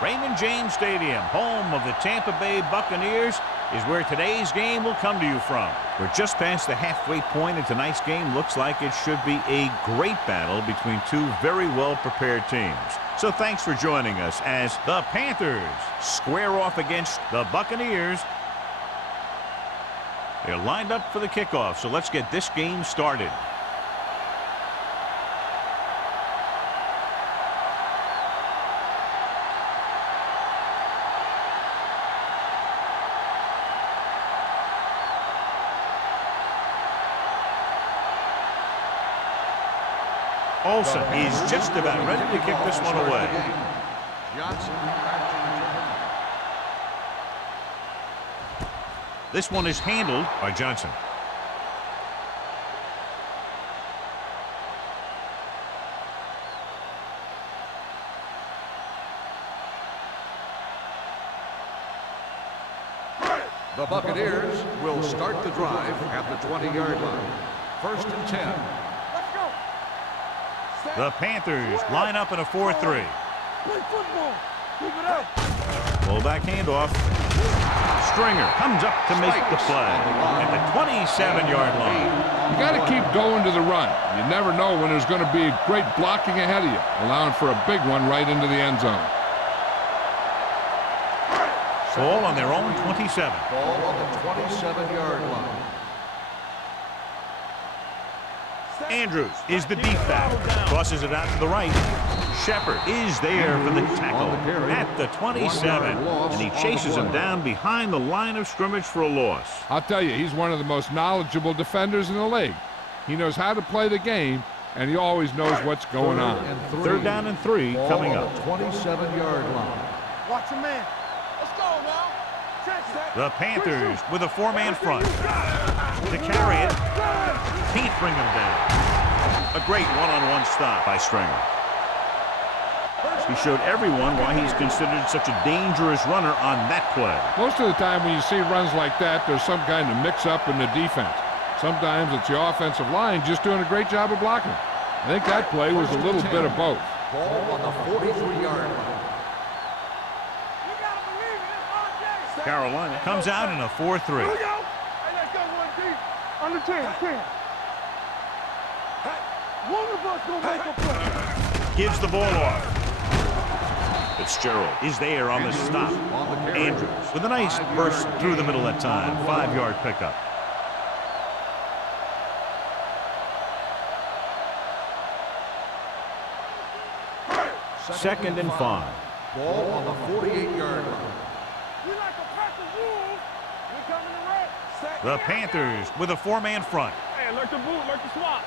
Raymond James Stadium, home of the Tampa Bay Buccaneers, is where today's game will come to you from. We're just past the halfway point, and tonight's game looks like it should be a great battle between two very well-prepared teams. So thanks for joining us as the Panthers square off against the Buccaneers. They're lined up for the kickoff, so let's get this game started. Olsen is just about ready to kick this one away. This one is handled by Johnson. The Buccaneers will start the drive at the 20-yard line. 1st and 10. The Panthers line up in a 4-3. Play football. Keep it up. Fullback handoff. Stringer comes up to make the play at the 27-yard line. You got to keep going to the run. You never know when there's going to be great blocking ahead of you, allowing for a big one right into the end zone. Ball on their own 27. Ball on the 27-yard line. Andrews is the deep back. Crosses it out to the right. Shepard is there for the tackle at the 27. And he chases him down behind the line of scrimmage for a loss. I'll tell you, he's one of the most knowledgeable defenders in the league. He knows how to play the game, and he always knows what's going on. 3rd down and 3 coming up. 27-yard line. Watch your man. Let's go now. The Panthers with a 4-man front. To carry it. Can't bring him down. A great one-on-one stop by Stringer. He showed everyone why he's considered such a dangerous runner on that play. Most of the time when you see runs like that, there's some kind of mix-up in the defense. Sometimes it's the offensive line just doing a great job of blocking. I think that play was a little bit of both. Ball on the 43-yard line. Carolina comes out in a 4-3. Under 10. One of us gonna make a play. Gives the ball off. Fitzgerald is there on the stop. Andrews with a nice burst through the middle that time. 5-yard pickup. Second and 5. Ball on the 48-yard line. We like a pack of wolves. We're coming to red. The Panthers with a 4-man front. Hey, alert the boot, alert the swap.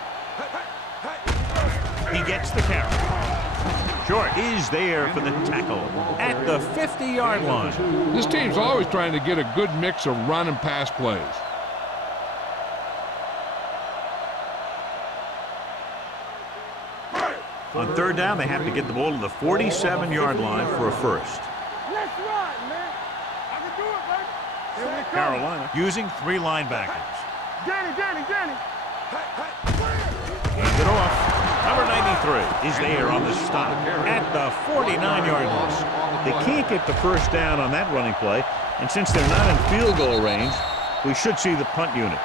He gets the carry. Short is there for the tackle at the 50-yard line. This team's always trying to get a good mix of run and pass plays. On 3rd down, they have to get the ball to the 47-yard line for a first. Let's ride, man. I can do it, baby. Here we come. Carolina using 3 linebackers. Danny. Hands it off. Number 93 is there on the stop at the 49-yard line. They can't get the first down on that running play, and since they're not in field goal range, we should see the punt unit.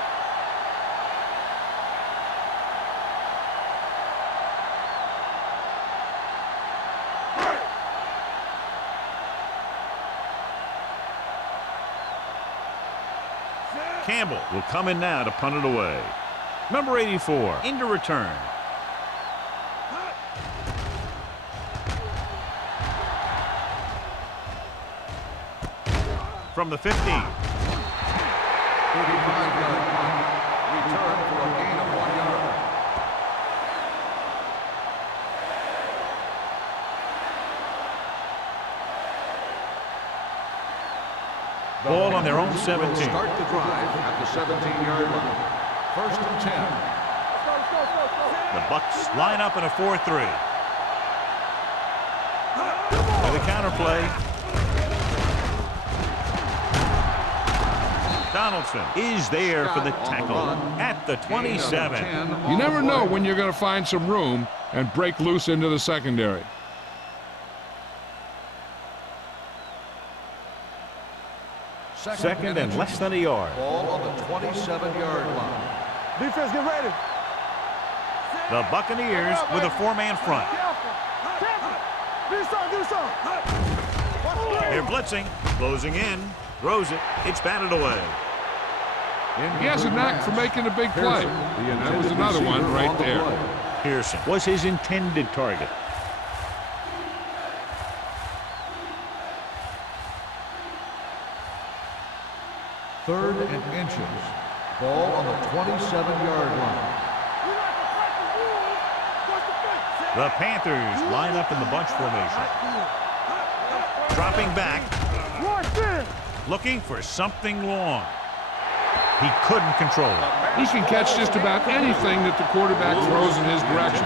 Campbell will come in now to punt it away. Number 84 into return. From the 15. 35-yard punt. Return for a gain of 1 yard. Ball on their own 17. Start the drive at the 17-yard line. 1st and 10. The Bucs line up in a 4-3. With a counter play. Donaldson is there for the tackle at the 27. You never know when you're going to find some room and break loose into the secondary. Second and less than a yard. Ball on the 27-yard line. Defense, get ready. The Buccaneers with a four-man front. Careful. Do something. They're blitzing, closing in, throws it. It's batted away. He has a knack for making a big play. And that was another one right there. Pearson was his intended target. Third and inches. Ball on the 27-yard line. The Panthers line up in the bunch formation. Dropping back. Looking for something long. He couldn't control it. He can catch just about anything that the quarterback throws in his direction.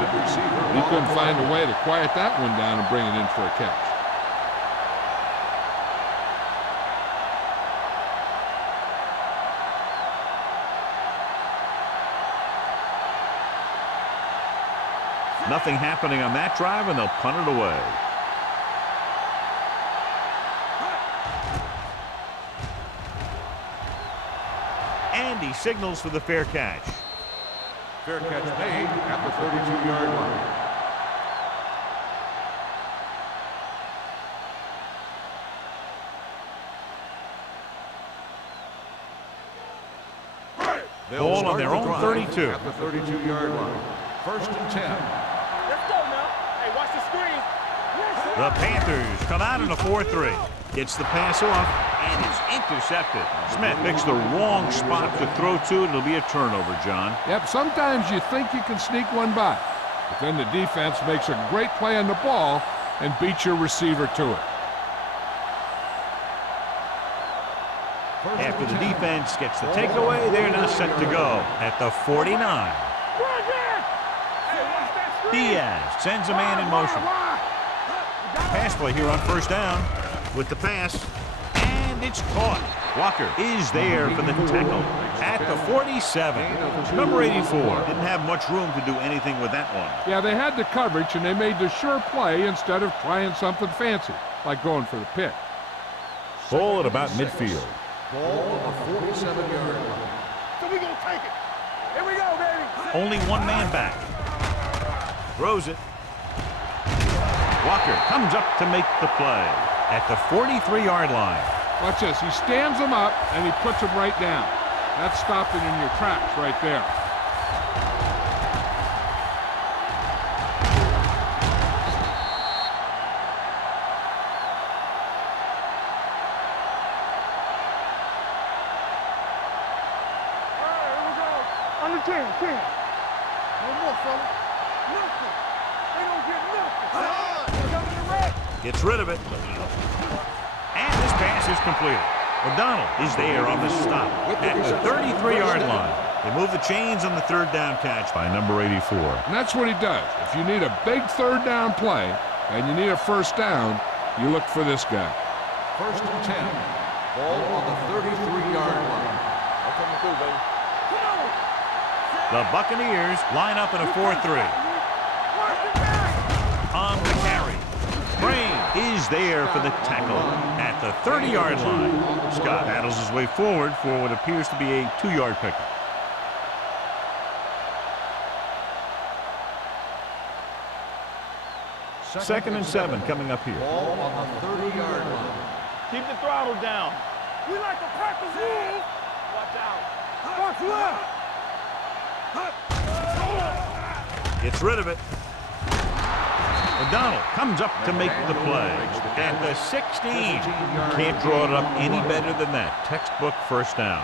He couldn't find a way to quiet that one down and bring it in for a catch. Nothing happening on that drive, and they'll punt it away. And he signals for the fair catch. Fair catch made at the 32-yard line. Ball on their own 32. At the 32-yard line. First and 10. Let's go now. Hey, watch the screen. The Panthers come out in a 4-3. Gets the pass off and is intercepted. Smith picks the wrong spot to throw to. It'll be a turnover, John. Yep, sometimes you think you can sneak one by, but then the defense makes a great play on the ball and beats your receiver to it. After the defense gets the takeaway, they're now set to go at the 49. Diaz sends a man in motion. Pass play here on first down with the pass, and it's caught. Walker is there for the tackle at the 47. Number 84 didn't have much room to do anything with that one. Yeah, they had the coverage, and they made the sure play instead of trying something fancy, like going for the pick. Ball at about midfield. Ball on the 47-yard line. So we gonna take it. Here we go, baby. Only one man back. Throws it. Walker comes up to make the play at the 43-yard line. Watch this. He stands them up, and he puts them right down. That's stopping in your tracks right there. All right, here we go. Under 10. No more, fella. Nothing. They don't get nothing. Coming to red. Gets rid of it. And this pass is completed. O'Donnell is there on the stop at the 33-yard line. They move the chains on the third down catch by number 84. And that's what he does. If you need a big third down play and you need a first down, you look for this guy. First and 10. Ball on the 33-yard line. The Buccaneers line up in a 4-3. On the carry. Brain is there for the tackle at the 30-yard line. Scott battles his way forward for what appears to be a 2-yard pickup. Second and 7 coming up here. Ball on the 30-yard line. Keep the throttle down. We like to practice rules. Watch out. Watch left. Gets rid of it. O'Donnell comes up to make the play at the 16. Can't draw it up any better than that. Textbook first down.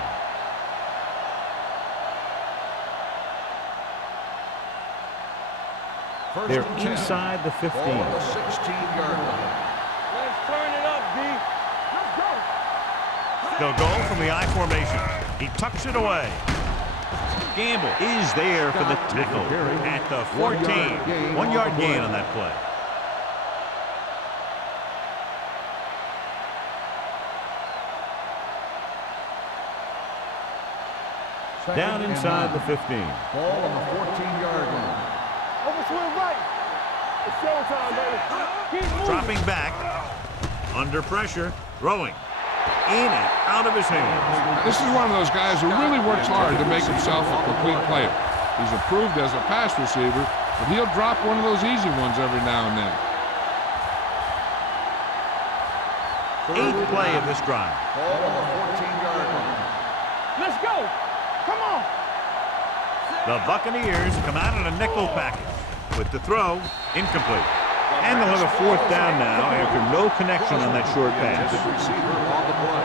They're inside the 15. Ball on the 16-yard line. Let's turn it up, D. Let's go. They'll go from the I formation. He tucks it away. Gamble is there for the tackle at the 14. 1-yard gain on that play. Down inside the 15. Ball on the 14-yard line. Over to the right. It's showtime, baby. Keep moving. Dropping back. Under pressure. Throwing. in and out of his hands. This is one of those guys who really works hard to make himself a complete player. He's improved as a pass receiver, but he'll drop one of those easy ones every now and then. 8th play of this drive. Ball on the 14-yard line. Let's go. Come on. The Buccaneers come out in a nickel package. With the throw, incomplete. And they'll have a 4th down now after no connection on that short pass. The receiver on the play.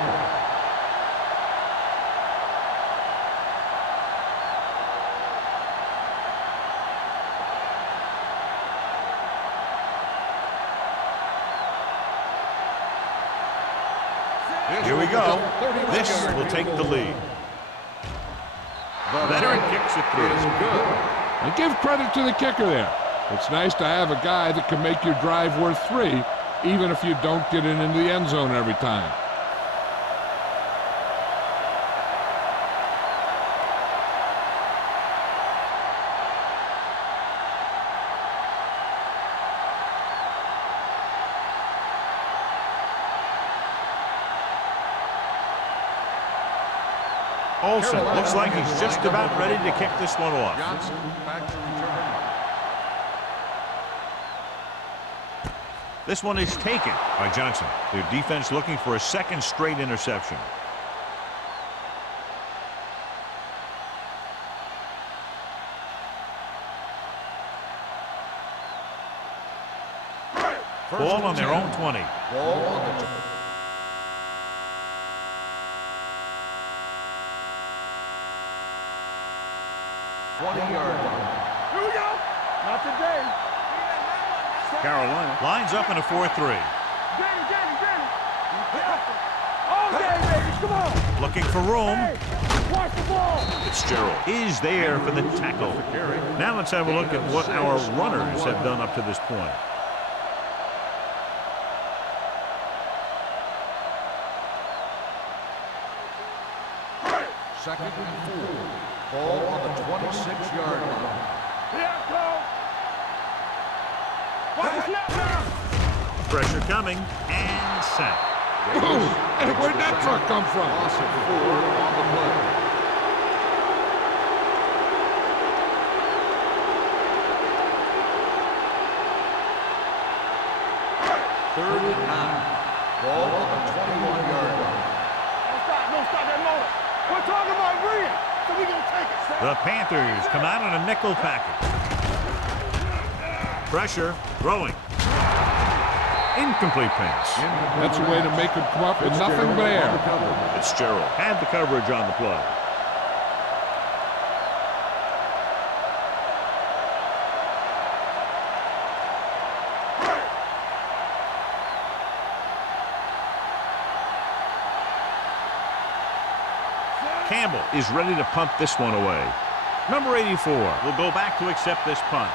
Here we go. This will take the lead. Veteran kicks it through. Good. And give credit to the kicker there. It's nice to have a guy that can make your drive worth 3, even if you don't get it into the end zone every time. Olsen looks like he's just about ready to kick this one off. Johnson back to return. This one is taken by Johnson. Their defense looking for a 2nd straight interception. Ball on their own 20. Ball on the 20-yard line. Here we go. Not today. Carolina lines up in a 4-3. Danny. All day, baby. Come on. Looking for room. Hey, watch the ball. Fitzgerald is there for the tackle. Now let's have a look at what our runners have done up to this point. Second and 4. Ball on the 26-yard line. Here I go. Watch the snap now. Pressure coming and sack. Boom! Hey, where'd that truck come from? Loss of 4 on the play. Third and 9. Ball on the 21-yard line. Don't stop that motor. We're talking about Rhea, so we gonna take it. The Panthers come out in a nickel package. Pressure, throwing. Incomplete pass. That's a way to make him come up with nothing but air. Fitzgerald had the coverage on the play. Campbell is ready to punt this one away. Number 84 will go back to accept this punt.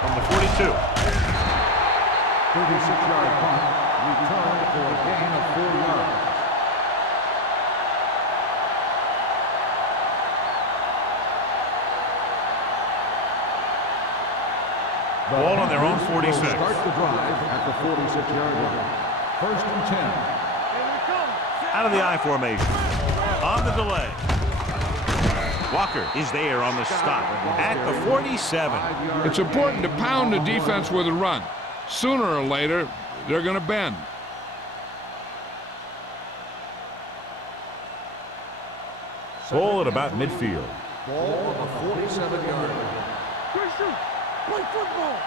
From the 42. 36-yard punt. Return for a gain of 4 yards. Ball on their own 46. Start the drive at the 46-yard line. First and 10. Out of the I formation. On the delay. Walker is there on the stop at the 47. It's important to pound the defense with a run. Sooner or later, they're going to bend. Ball at about midfield. Ball on the 47-yard line. Christian, play football.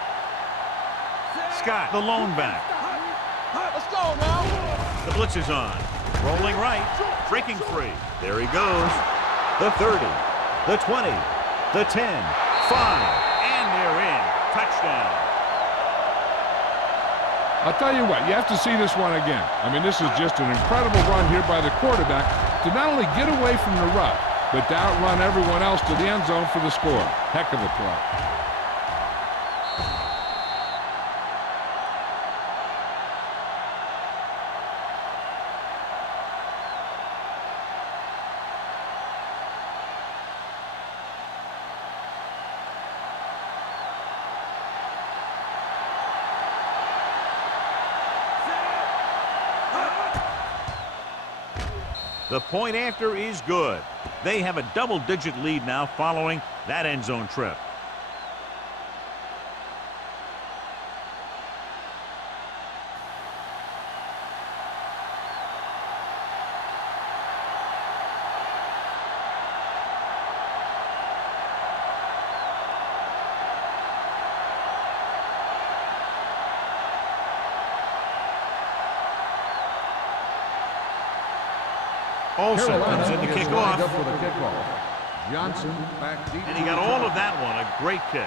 Scott, the lone back. Let's go now. The blitz is on. Rolling right. Breaking free. There he goes. The 30. The 20. The 10. 5. And they're in. Touchdown. I'll tell you what, you have to see this one again. I mean, this is just an incredible run here by the quarterback to not only get away from the rush, but to outrun everyone else to the end zone for the score. Heck of a play. The point after is good. They have a double-digit lead now following that end zone trip. Olsen comes in to kick off. For the kickoff. Johnson back deep. And he got all of that one. A great kick.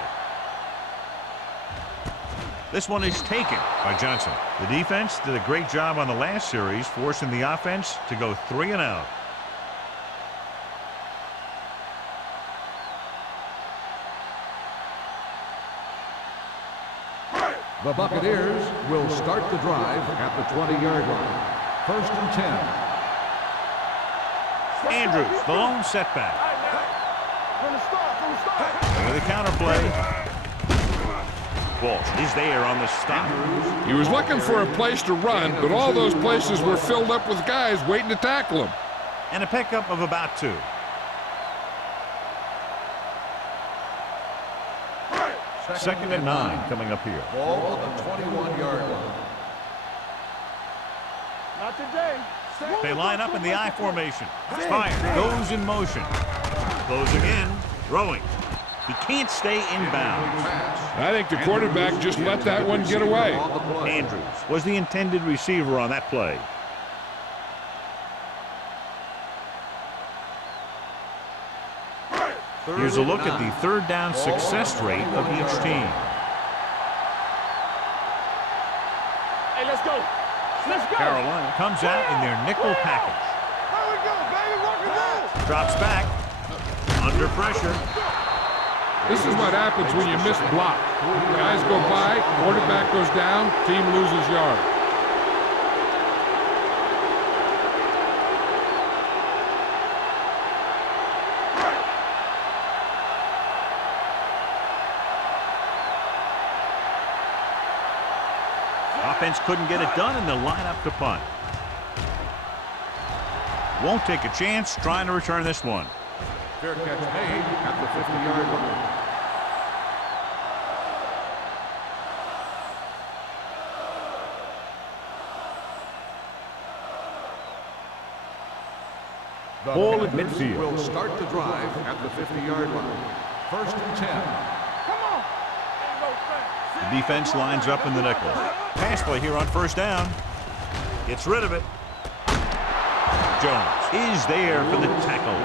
This one is taken by Johnson. The defense did a great job on the last series, forcing the offense to go 3 and out. The Buccaneers will start the drive at the 20-yard line. 1st and 10. Andrews, the lone setback. From the start. With a counterplay. Walsh is there on the stop. He was looking for a place to run, but all those places were filled up with guys waiting to tackle him. And a pickup of about 2. Second and 9 coming up here. Ball at the 21-yard line. Not today. They line up in the I formation. Fire goes in motion. Closing in, throwing. He can't stay inbounds. I think the quarterback just let that one get away. Andrews was the intended receiver on that play. Here's a look at the third down success rate of each team. Hey, let's go. Let's go. Carolina comes out in their nickel package. There we go, baby. Rock and roll. Drops back. Under pressure. This is what happens when you miss block. Guys go by, quarterback goes down, team loses yard. Offense couldn't get it done, and they'll line up to punt. Won't take a chance trying to return this one. Fair catch made at the 50-yard line. The Ball at Panthers midfield. will start the drive at the 50-yard line. 1st and 10. Come on. The defense lines up in the nickel. Pass play here on 1st down. Gets rid of it. Jones is there for the tackle.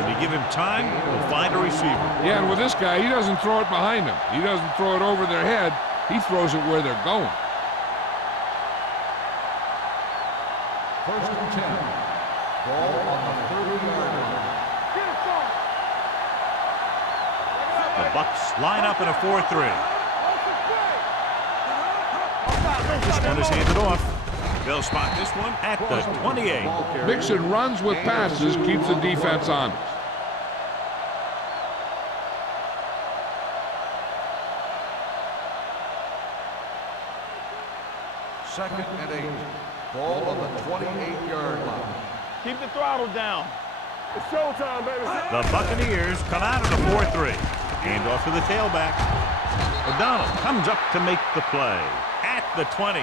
If you give him time, he'll find a receiver. Yeah, and with this guy, he doesn't throw it behind them. He doesn't throw it over their head. He throws it where they're going. 1st and 10. Ball on the 30-yard line. Get it, son. The Bucs line up in a 4-3. This one is handed off. They'll spot this one at the 28. Mixing runs with passes keeps the defense honest. Second and 8. Ball on the 28-yard line. Keep the throttle down. It's showtime, baby. The Buccaneers come out in a 4-3. Hand off to the tailback. O'Donnell comes up to make the play at the 20.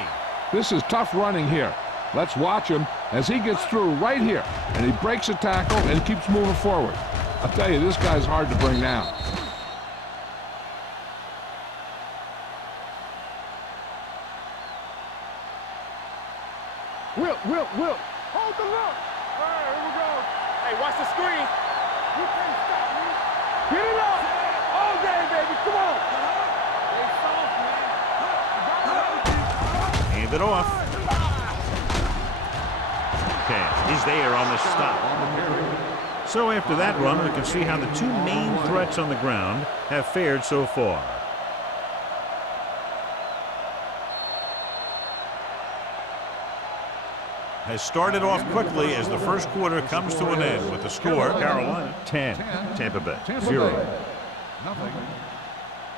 This is tough running here. Let's watch him as he gets through right here. And he breaks a tackle and keeps moving forward. I'll tell you, this guy's hard to bring down. Whip. Hold the look. All right, here we go. Hey, watch the screen. You can't stop me. Get it up. All day, baby. Come on. Stay soft, man. Hand it off. Cash is there on the stop. So after that run, we can see how the two main threats on the ground have fared so far. Has started off quickly as the first quarter comes to an end with the score Carolina 10, Tampa Bay 0.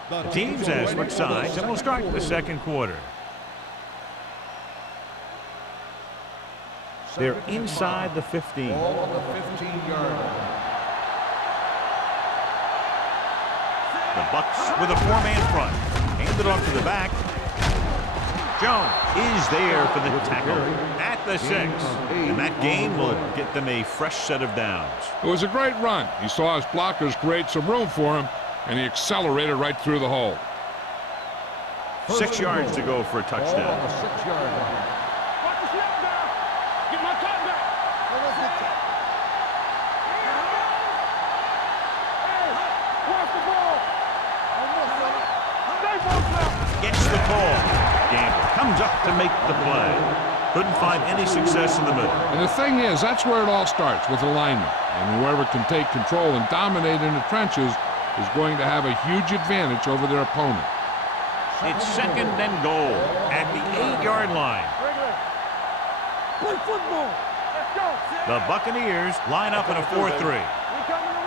The teams have switched sides and will start the second quarter. They're inside the 15. Ball on the 15-yard line. The Bucks with a 4-man front. Handed off to the back. Jones is there for the tackle at the 6. And that gain will get them a fresh set of downs. It was a great run. He saw his blockers create some room for him, and he accelerated right through the hole. 6 yards to go for a touchdown. Ball on the 6-yard line. Watch the snap down. Get my cut back. Hey, watch the ball. Stay focused now. Gets the ball. Gamble comes up to make the play. Couldn't find any success in the middle. And the thing is, that's where it all starts, with alignment. And whoever can take control and dominate in the trenches is going to have a huge advantage over their opponent. It's 2nd and goal at the 8-yard line. Play football. Let's go. The Buccaneers line up in a 4-3. We coming to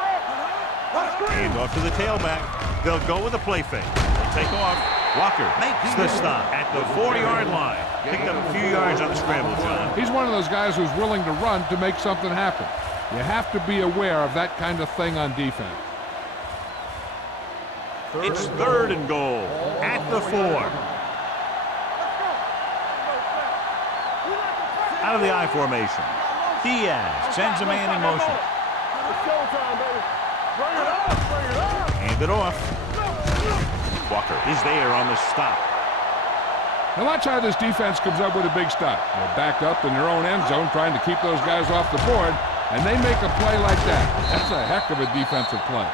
work. Hand off to the tailback. They'll go with a play fake. They'll take off. Walker makes the stop at the 4-yard line. Picked up a few yards on the scramble, John. He's one of those guys who's willing to run to make something happen. You have to be aware of that kind of thing on defense. It's 3rd and goal at the 4. Out of the I formation. Diaz sends a man in motion. It's showtime, baby. Bring it up. Bring it up. Hand it off. Walker is there on the stop. Now watch how this defense comes up with a big stop. They're back up in their own end zone trying to keep those guys off the board, and they make a play like that. That's a heck of a defensive play.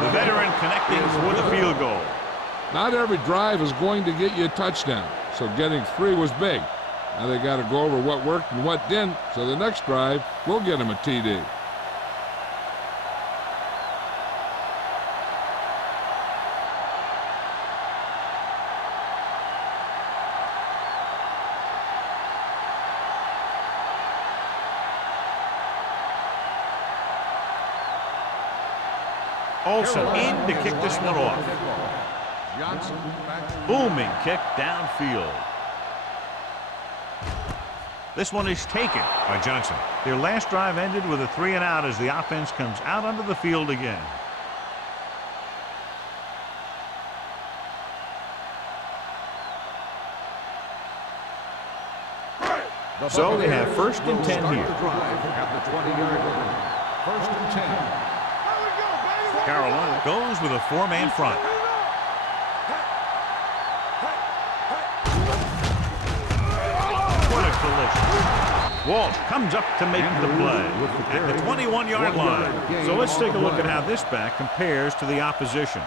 The veteran connecting for the field goal. Not every drive is going to get you a touchdown, so getting 3 was big. Now they got to go over what worked and what didn't, so the next drive will get them a TD. Olsen in to kick this one off. Johnson back to Booming kick downfield. This one is taken by Johnson. Their last drive ended with a 3-and-out as the offense comes out onto the field again. So they have 1st and 10 here. the drive at the 20-yard line. 1st and 10. Carolina goes with a 4-man front. What a collision. Walsh comes up to make the play at the 21-yard line. So let's take a look at how this back compares to the opposition.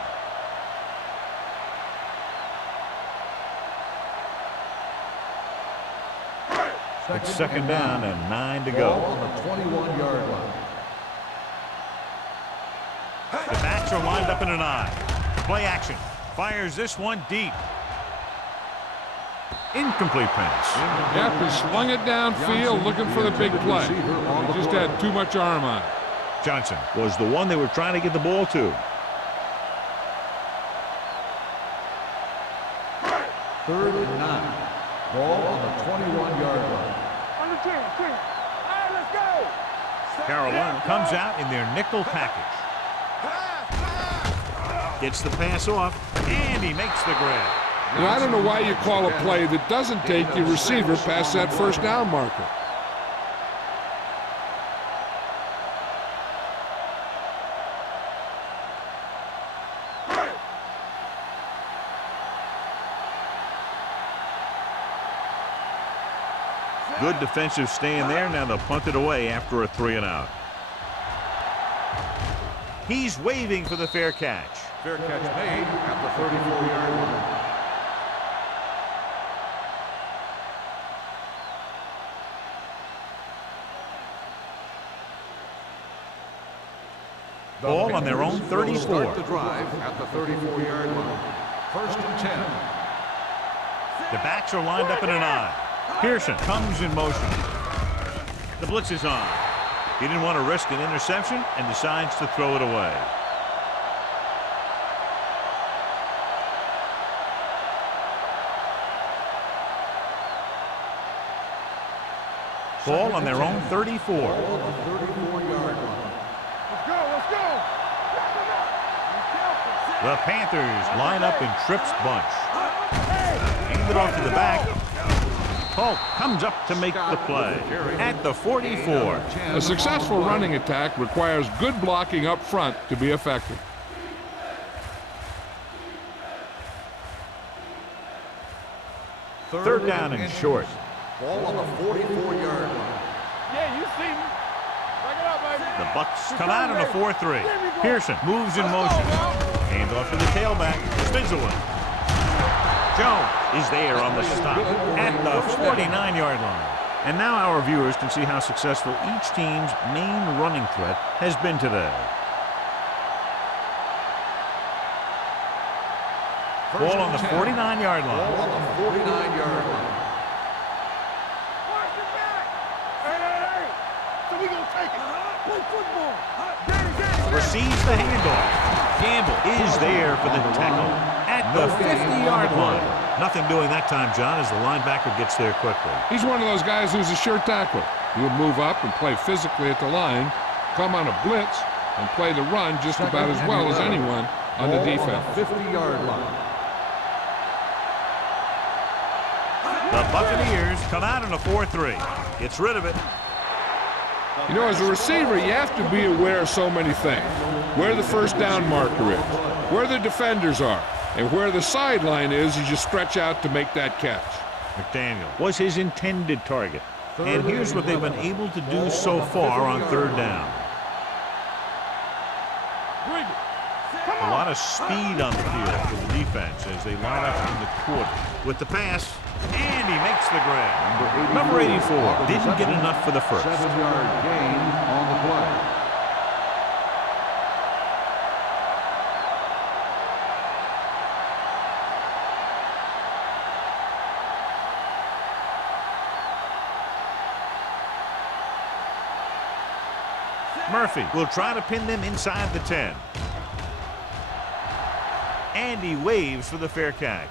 It's 2nd down and 9 to go. Ball on the 21-yard line. The backs are lined up in an I. Play action. Fires this one deep. Incomplete pass. Yep, he slung it downfield looking for the big play. He just had too much arm on it. Johnson was the one they were trying to get the ball to. 3rd and 9. Ball on the 21-yard line. On the 10. All right, let's go. Carolina comes out in their nickel package. Gets the pass off, and he makes the grab. Now, I don't know why you call a play that doesn't take your receiver past that 1st down marker. Good defensive stand there. Now they'll punt it away after a 3-and-out. He's waving for the fair catch. Fair catch made at the 34-yard line. Ball on their own 34. Start the drive at the 34-yard line. 1st and 10. The backs are lined up in an I. Pearson comes in motion. The blitz is on. He didn't want to risk an interception and decides to throw it away. Ball on their own 34. Ball on the 34-yard line. Let's go, let's go. The Panthers line up in trips bunch. Hand it off to the back. Polk comes up to make the play at the 44. A successful running attack requires good blocking up front to be effective. Third down and short. Ball on the 44-yard line. Yeah, you see me. Back it up, baby. The Bucks come out in a 4-3. Pearson moves in motion. Hand off to the tailback. Switzerland. Jones is there on the stop at the 49-yard line. And now our viewers can see how successful each team's main running threat has been today. Ball on the 49-yard line. Ball on the 49-yard line. Watch your back. Hey. So we gonna take it. Play football. Daddy. Receives the handoff. Gamble is there for the tackle at the 50-yard line. Nothing doing that time, John, as the linebacker gets there quickly. He's one of those guys who's a sure tackler. He'll move up and play physically at the line, come on a blitz, and play the run just about as well as anyone on the defense. 50-yard line. The Buccaneers come out in a 4-3. Gets rid of it. You know, as a receiver, you have to be aware of so many things. Where the first down marker is, where the defenders are, and where the sideline is as you stretch out to make that catch. McDaniel was his intended target. And here's what they've been able to do so far on third down. A lot of speed on the field for the defense as they line up in the quarter. With the pass, and he makes the grab. Number 84 didn't get enough for the first. 7-yard gain on the play. Murphy will try to pin them inside the 10. And he waves for the fair catch.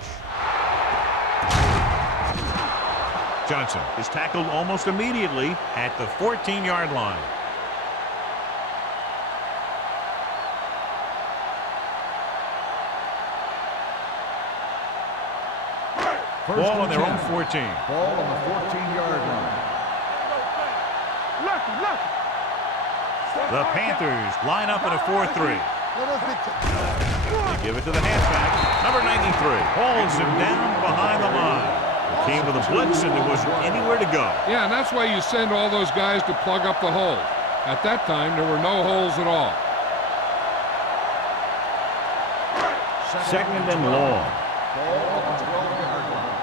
Johnson is tackled almost immediately at the 14-yard line. Ball on their own 14. Ball on the 14-yard line. Lucky. The Panthers line up in a 4-3. They give it to the halfback. Number 93 holds him down behind the line. It came with a blitz and there wasn't anywhere to go. Yeah, and that's why you send all those guys to plug up the holes. At that time, there were no holes at all. Second and long. Ball on the 12-yard line.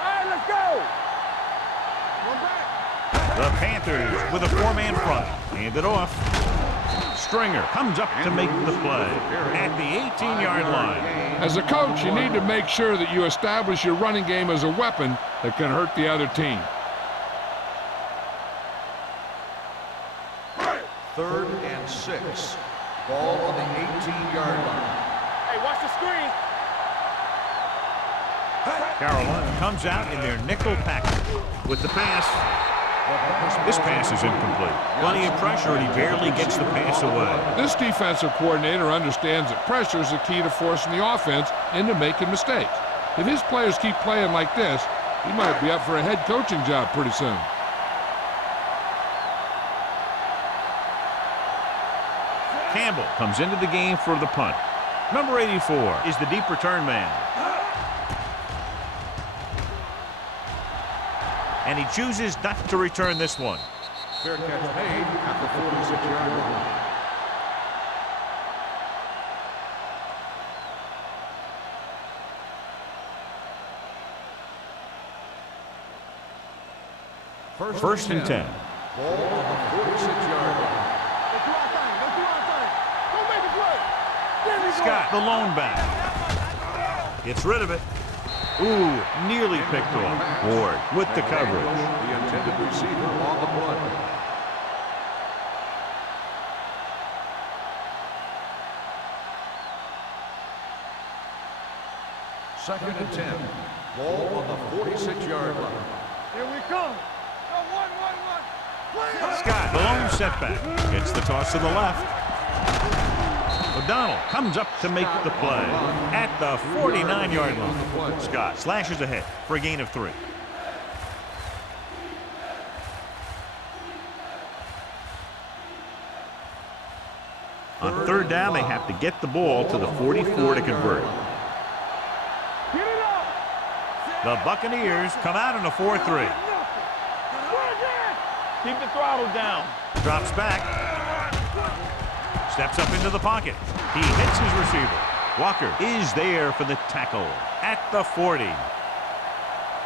All right, let's go. One back. The Panthers with a four-man front. Hand it off. Stringer comes up to make the play at the 18-yard line. As a coach, you need to make sure that you establish your running game as a weapon that can hurt the other team. Third and 6. Ball on the 18-yard line. Hey, watch the screen. Carolina comes out in their nickel package with the pass. This pass is incomplete. Plenty of pressure, and he barely gets the pass away. This defensive coordinator understands that pressure is the key to forcing the offense into making mistakes. If his players keep playing like this, he might be up for a head coaching job pretty soon. Campbell comes into the game for the punt. Number 84 is the deep return man. And he chooses not to return this one. Fair catch made at the 46-yard line. First and 10. Ball on the 46-yard line. Let's do our thing. Don't make a play. There we go. Scott, the lone back. Gets rid of it. Ooh, nearly picked off. Ward with the coverage. The intended receiver on the play. Second and 10. Ball on the 46-yard line. Here we come. Go, one. Please. Scott, the lone setback. Gets the toss to the left. O'Donnell comes up to make the play at the 49-yard line. Scott slashes ahead for a gain of 3. On third down, they have to get the ball to the 44 to convert. Get it up. The Buccaneers come out in a 4-3. Keep the throttle down. Drops back. Steps up into the pocket. He hits his receiver. Walker is there for the tackle at the 40.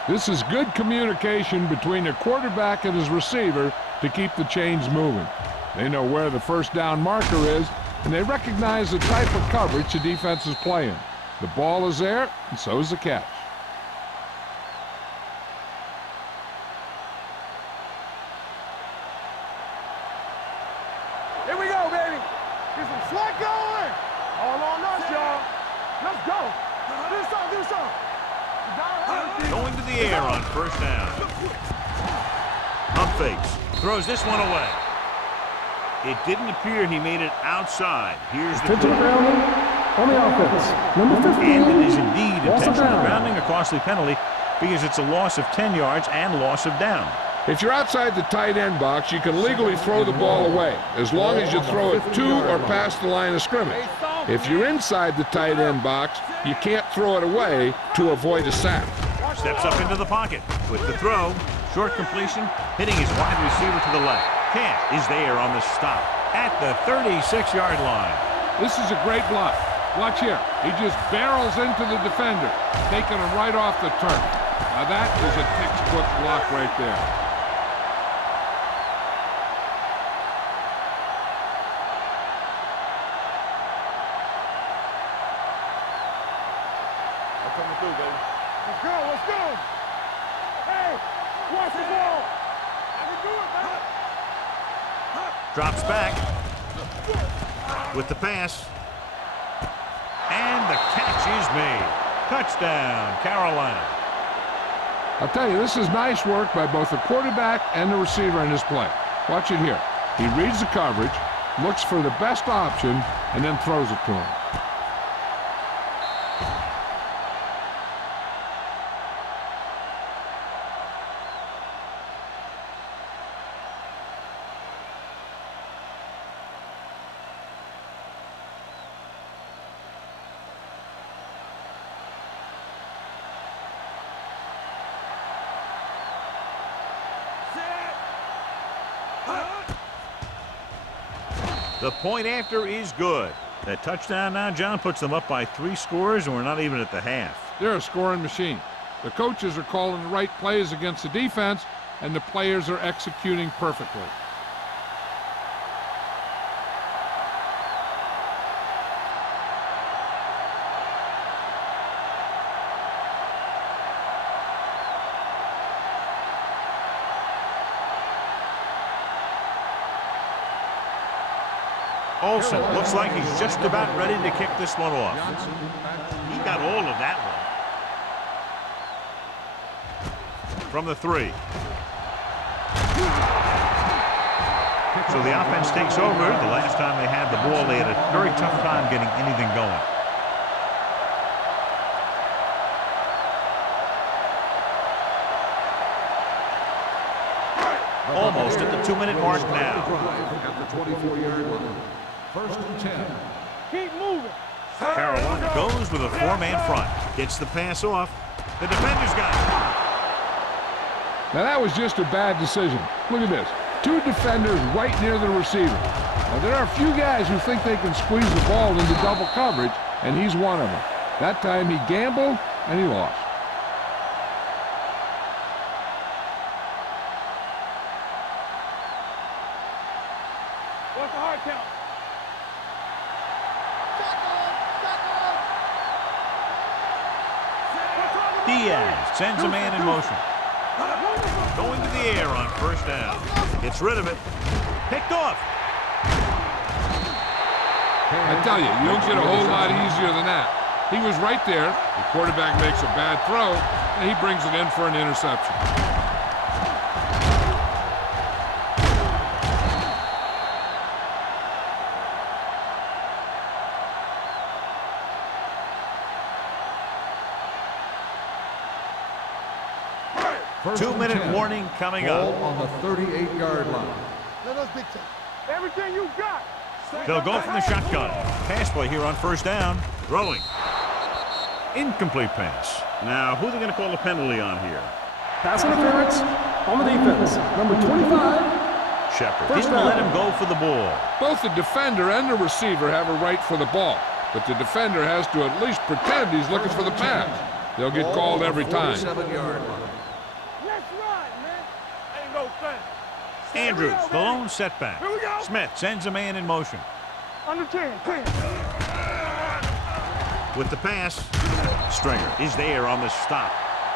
This is good communication between the quarterback and his receiver to keep the chains moving. They know where the first down marker is, and they recognize the type of coverage the defense is playing. The ball is there, and so is the catch. Here we go, baby. Get some slack going. All on us, y'all. Let's go. Do something. Going to the air on first down. Pump fakes. Throws this one away. It didn't appear he made it outside. Here's the Intentional grounding on the offense. Number 15. And it is indeed loss of intentional down. grounding, a costly penalty, because it's a loss of 10 yards and loss of down. If you're outside the tight end box, you can legally throw the ball away, as long as you throw it to or past the line of scrimmage. If you're inside the tight end box, you can't throw it away to avoid a sack. Steps up into the pocket with the throw. Short completion, hitting his wide receiver to the left. Camp is there on the stop at the 36-yard line. This is a great block. Watch here. He just barrels into the defender, taking him right off the turf. Now that is a textbook block right there. They're coming through, baby. Let's go. Hey, watch the ball. I can do it, man. Drops back with the pass. And the catch is made. Touchdown, Carolina. I'll tell you, this is nice work by both the quarterback and the receiver in this play. Watch it here. He reads the coverage, looks for the best option, and then throws it to him. The point after is good. That touchdown now, John, puts them up by 3 scores, and we're not even at the half. They're a scoring machine. The coaches are calling the right plays against the defense, and the players are executing perfectly. Olsen looks like he's just about ready to kick this one off. He got all of that one. From the 3. So the offense takes over. The last time they had the ball, they had a very tough time getting anything going. Almost at the 2-minute mark now. At the 24-yard line. First and 10. Keep moving. Carolina goes with a 4-man front. Gets the pass off. The defender's got it. Now that was just a bad decision. Look at this. 2 defenders right near the receiver. Now there are a few guys who think they can squeeze the ball into double coverage, and he's one of them. That time he gambled, and he lost. What's the hard count? Diaz sends a man in motion. Going to the air on first down. Gets rid of it. Picked off. I tell you, you don't get a whole lot easier than that. He was right there. The quarterback makes a bad throw, and he brings it in for an interception. First 2-minute 10. warning coming Ball up. on the 38-yard line. Let us dictate. Everything you got. They'll go from the shotgun. Pass play here on first down. Throwing. Incomplete pass. Now, who are they going to call a penalty on here? Pass interference on the defense. Number 25. Shepard First didn't down. let him go for the ball. Both the defender and the receiver have a right for the ball, but the defender has to at least pretend he's looking for the pass. They'll get called every time. 47-yard line. Let's run, man. Ain't no thing. Andrews, the lone setback. Here we go. Smith sends a man in motion. Under 10. With the pass, Stringer is there on the stop.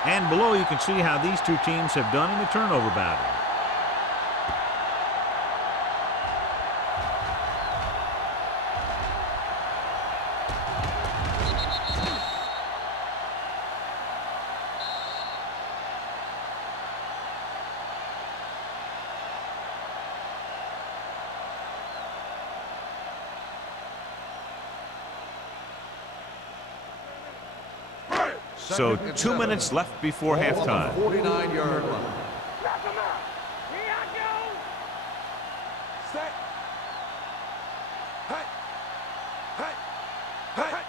And below you can see how these two teams have done in the turnover battle. So 2 minutes left before halftime. 49-yard line. Knock him out. Here I go. Set. Hey. Hey. Hey.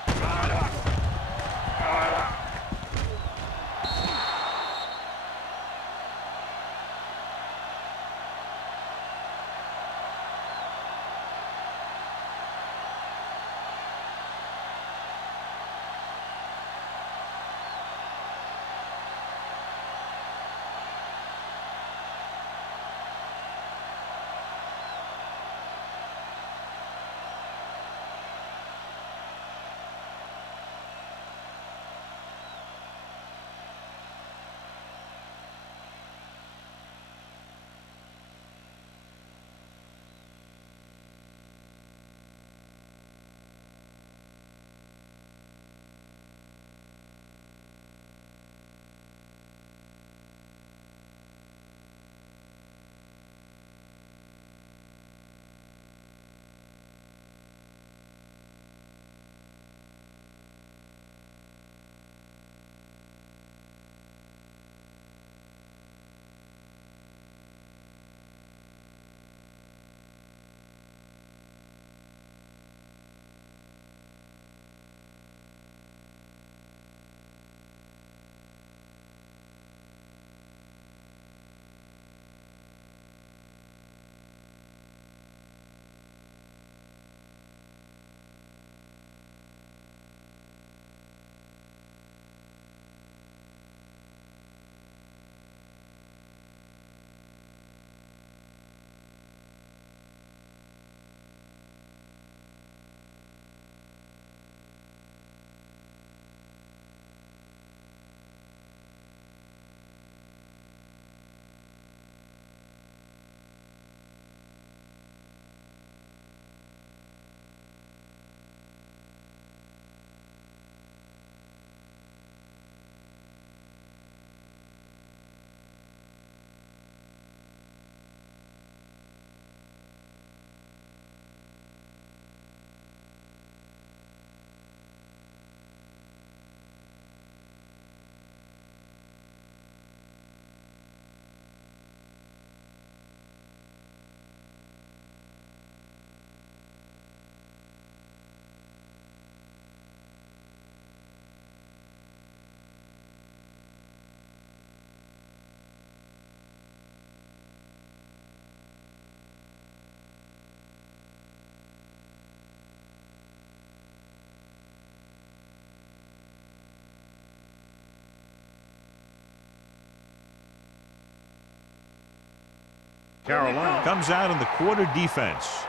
Carolina comes out in the quarter defense.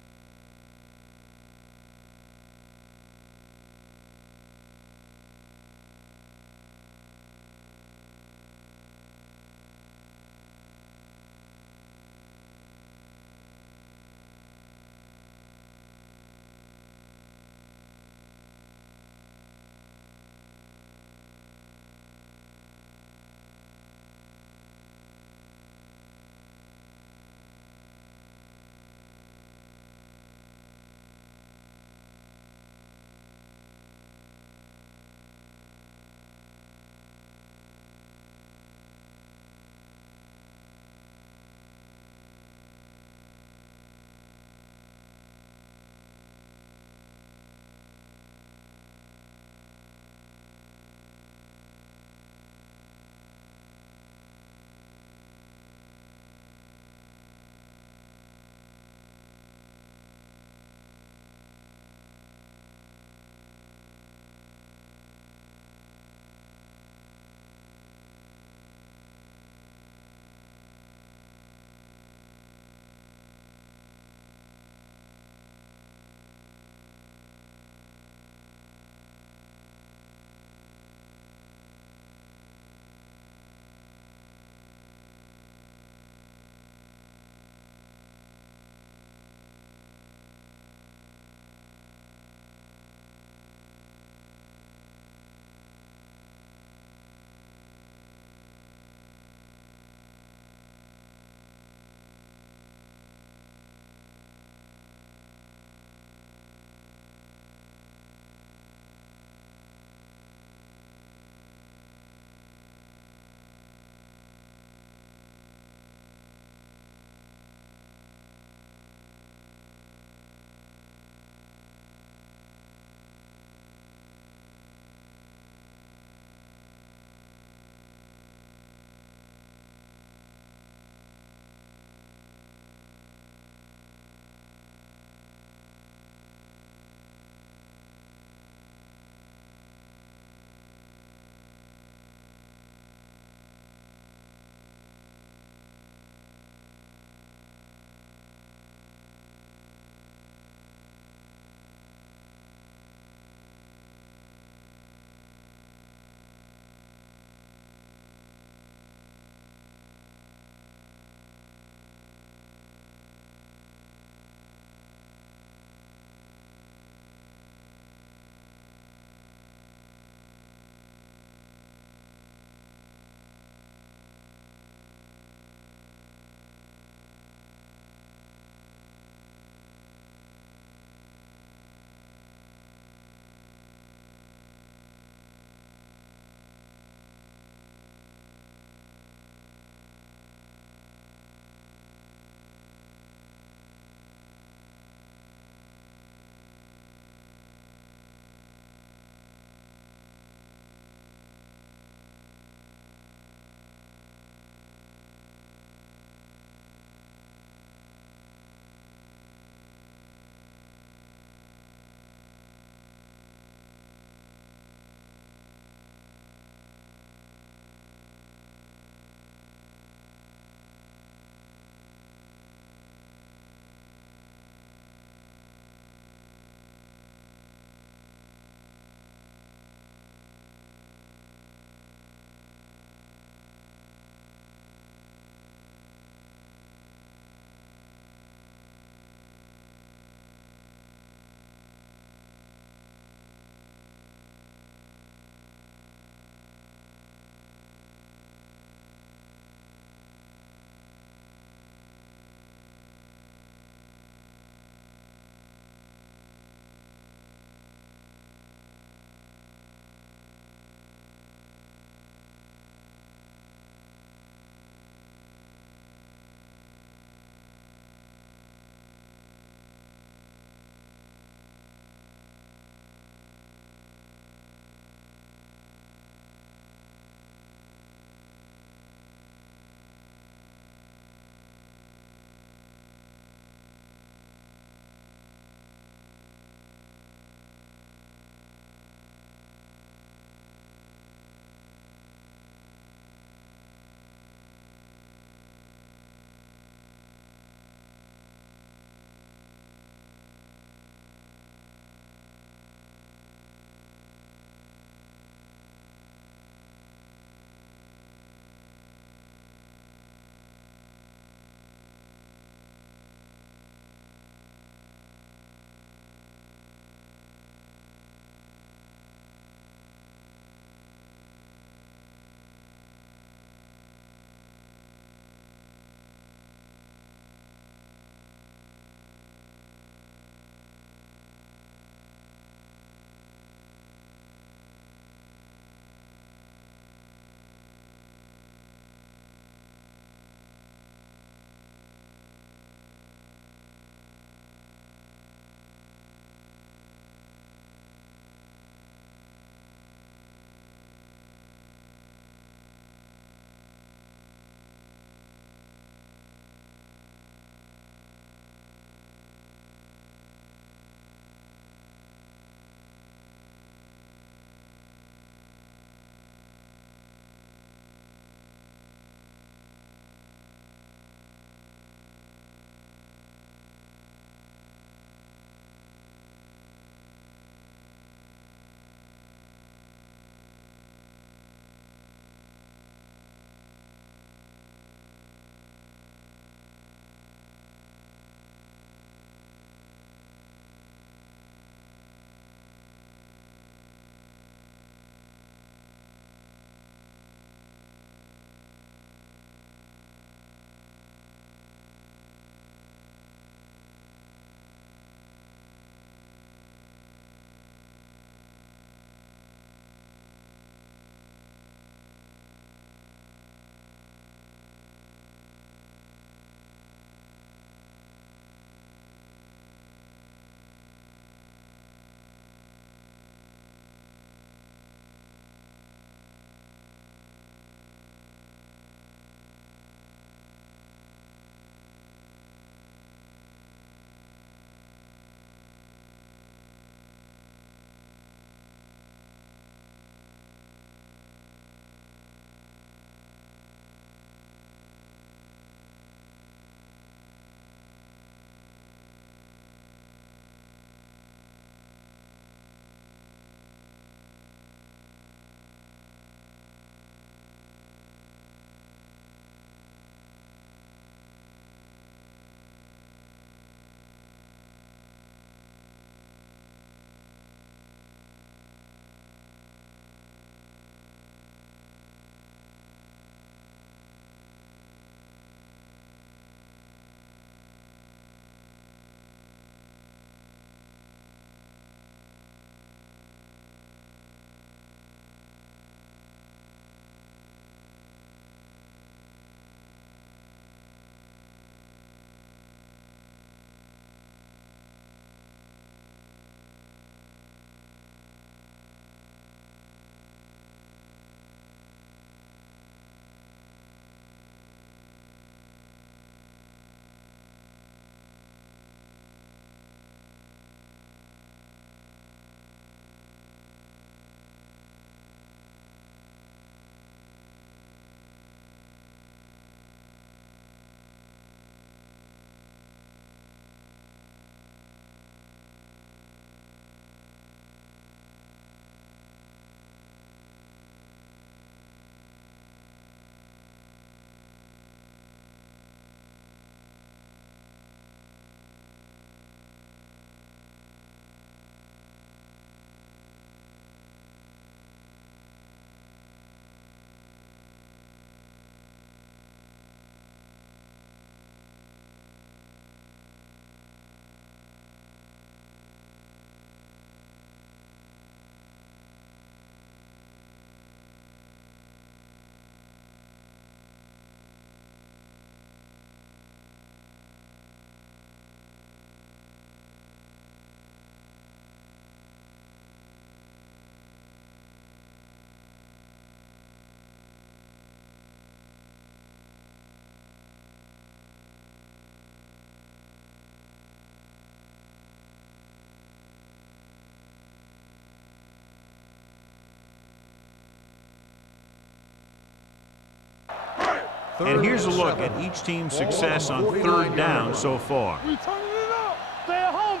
And here's a look at each team's success on third down so far. We turning it up. Stay at home.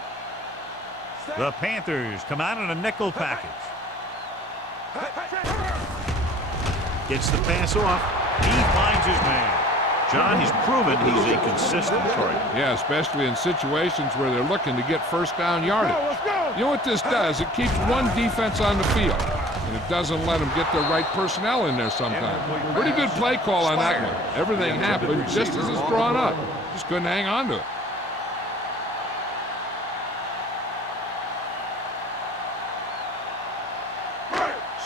The Panthers come out in a nickel package. Gets the pass off. He finds his man. John, he's proven he's a consistent target. Yeah, especially in situations where they're looking to get first down yardage. Let's go. You know what this does? It keeps one defense on the field, and it doesn't let them get the right personnel in there sometimes. Pretty good play call on that one. Everything happened just as it's drawn up. Just couldn't hang on to it.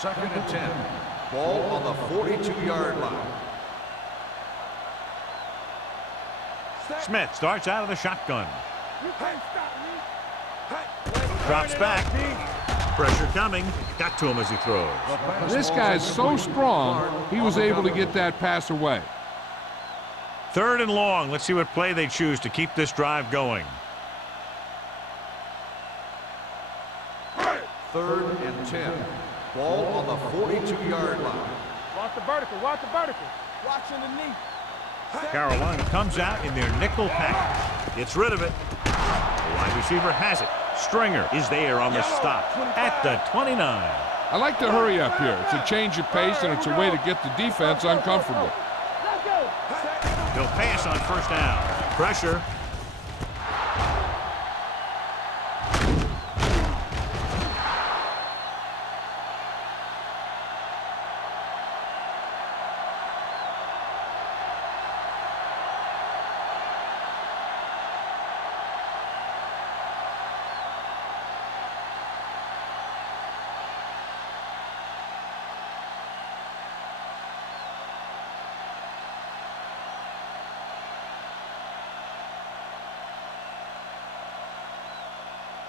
Second and 10. Ball on the 42-yard line. Smith starts out of the shotgun. You can't stop me. Drops back. Pressure coming. Got to him as he throws. This guy's so strong, he was able to get that pass away. Third and long. Let's see what play they choose to keep this drive going. Third and 10. Ball on the 42-yard line. Watch the vertical. Watch the vertical. Watch underneath. Carolina comes out in their nickel package. Gets rid of it. The wide receiver has it. Stringer is there on the stop at the 29. I like to hurry up here. It's a change of pace, and it's a way to get the defense uncomfortable. Let's go. They'll pass on first down. Pressure.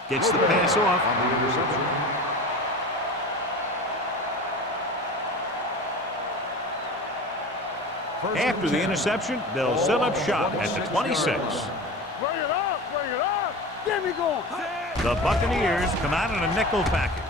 Gets the pass off. On the interception. After the interception, they'll set up shop at the 26. Bring it up. Bring it up. Get me going. The Buccaneers come out in a nickel package.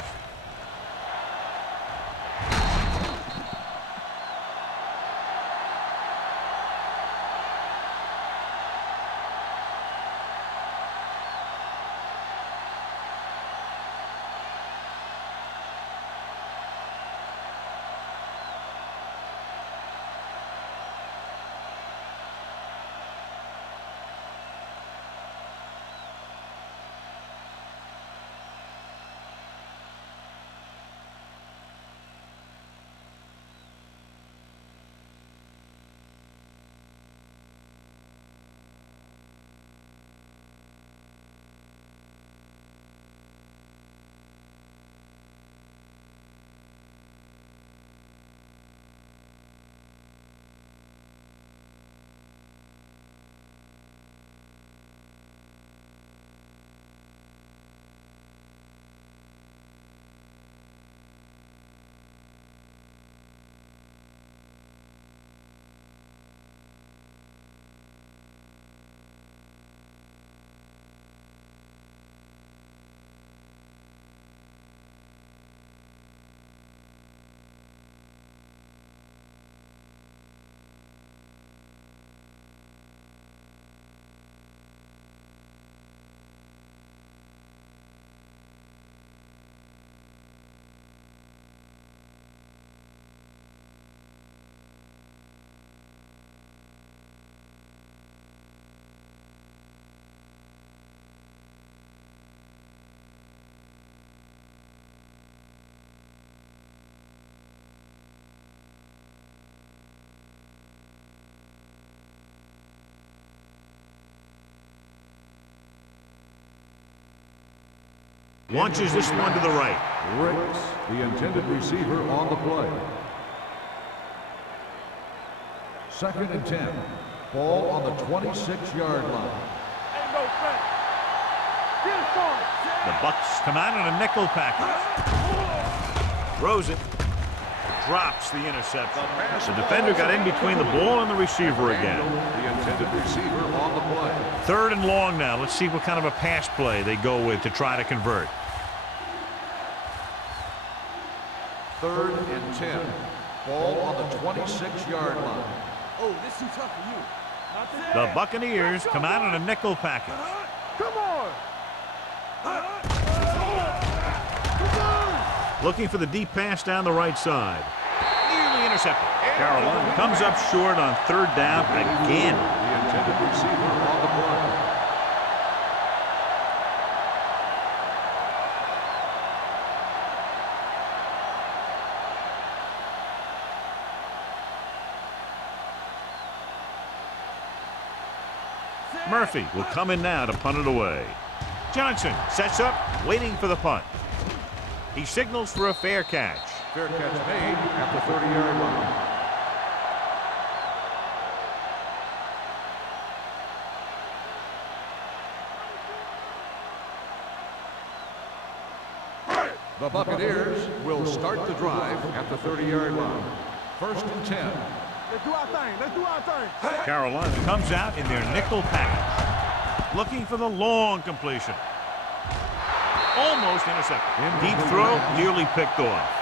Launches this one to the right. Ricks, the intended receiver, on the play. Second and 10. Ball on the 26-yard line. Ain't no thing. Get it going. The Bucs come out in a nickel package. Throws it. Drops the interception. The defender got in between the ball and the receiver again. The intended receiver on the play. Third and long now. Let's see what kind of a pass play they go with to try to convert. Third and 10. Ball on the 26-yard line. Oh, this too tough for you. The Buccaneers come out in a nickel package. Come on. Looking for the deep pass down the right side. Nearly intercepted. Carolina comes up short on third down again. The intended receiver on the play. Murphy will come in now to punt it away. Johnson sets up, waiting for the punt. He signals for a fair catch. Fair catch made at the 30-yard line. The Buccaneers will start the drive at the 30-yard line. 1st and 10. Let's do our thing. Let's do our thing. Carolina comes out in their nickel package. Looking for the long completion. Almost intercepted. Deep throw, nearly picked off.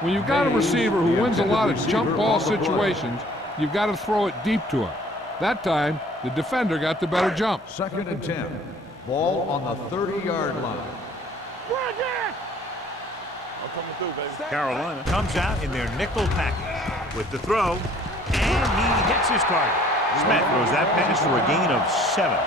When you've got a receiver who wins a lot of jump ball situations, you've got to throw it deep to him. That time, the defender got the better jump. 2nd and 10. Ball on the 30-yard line. I'm coming through, baby. Carolina comes out in their nickel package with the throw, and he hits his target. Smith throws that pass for a gain of 7.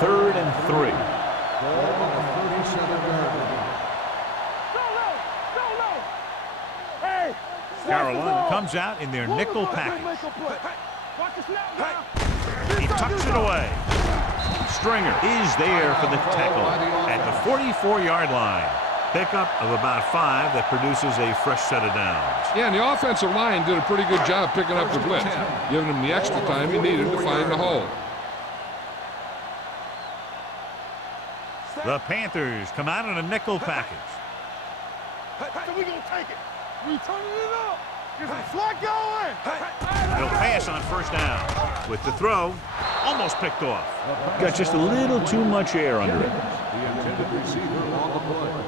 Third and 3. Ball on the 37-yard line. Hey. Carolina comes out in their nickel package. Watch the snap now. He tucks it away. Stringer is there for the tackle at the 44-yard line. Pickup of about 5 that produces a fresh set of downs. Yeah, and the offensive line did a pretty good job picking up the blitz, giving him the extra time he needed to find the hole. The Panthers come out in a nickel package. So we gonna take it. We turning it up. Get some slack going. He'll pass on first down. With the throw, almost picked off. Got just a little too much air under it. The intended receiver on the play.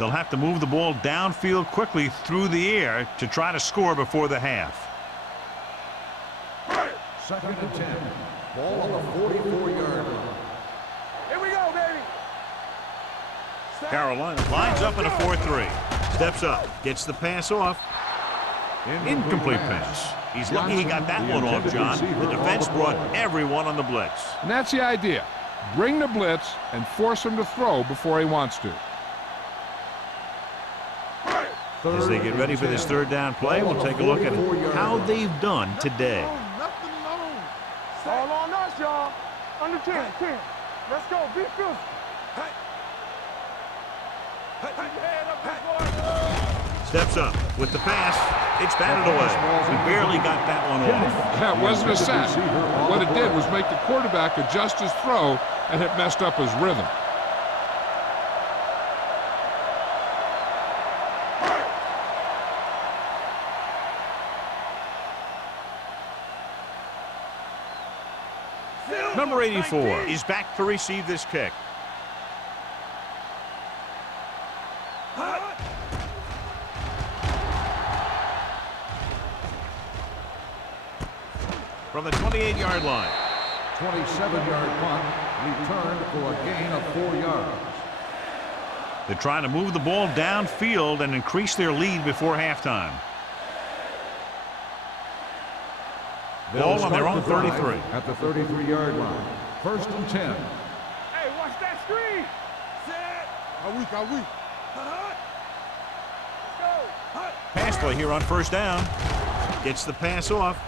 They'll have to move the ball downfield quickly through the air to try to score before the half. 2nd and 10. Ball on the 44-yard line. Here we go, baby. Carolina lines up in a 4-3. Steps up, gets the pass off. Incomplete pass. He's lucky he got that one off, John. The defense brought everyone on the blitz. And that's the idea. Bring the blitz and force him to throw before he wants to. As they get ready for this third down play, we'll take a look at how they've done today. All on us, y'all. Under 10. Let's go. Be physical. Steps up with the pass. It's batted away. He barely got that one off. That wasn't a sack. What it did was make the quarterback adjust his throw, and it messed up his rhythm. Number 84 is back to receive this kick. from the 28-yard line. 27-yard punt, returned for a gain of 4 yards. They're trying to move the ball downfield and increase their lead before halftime. Ball on their own 33. At the 33-yard line. 1st and 10. Hey, watch that screen. Set. Are we? Go. Pass play here on 1st down. Gets the pass off.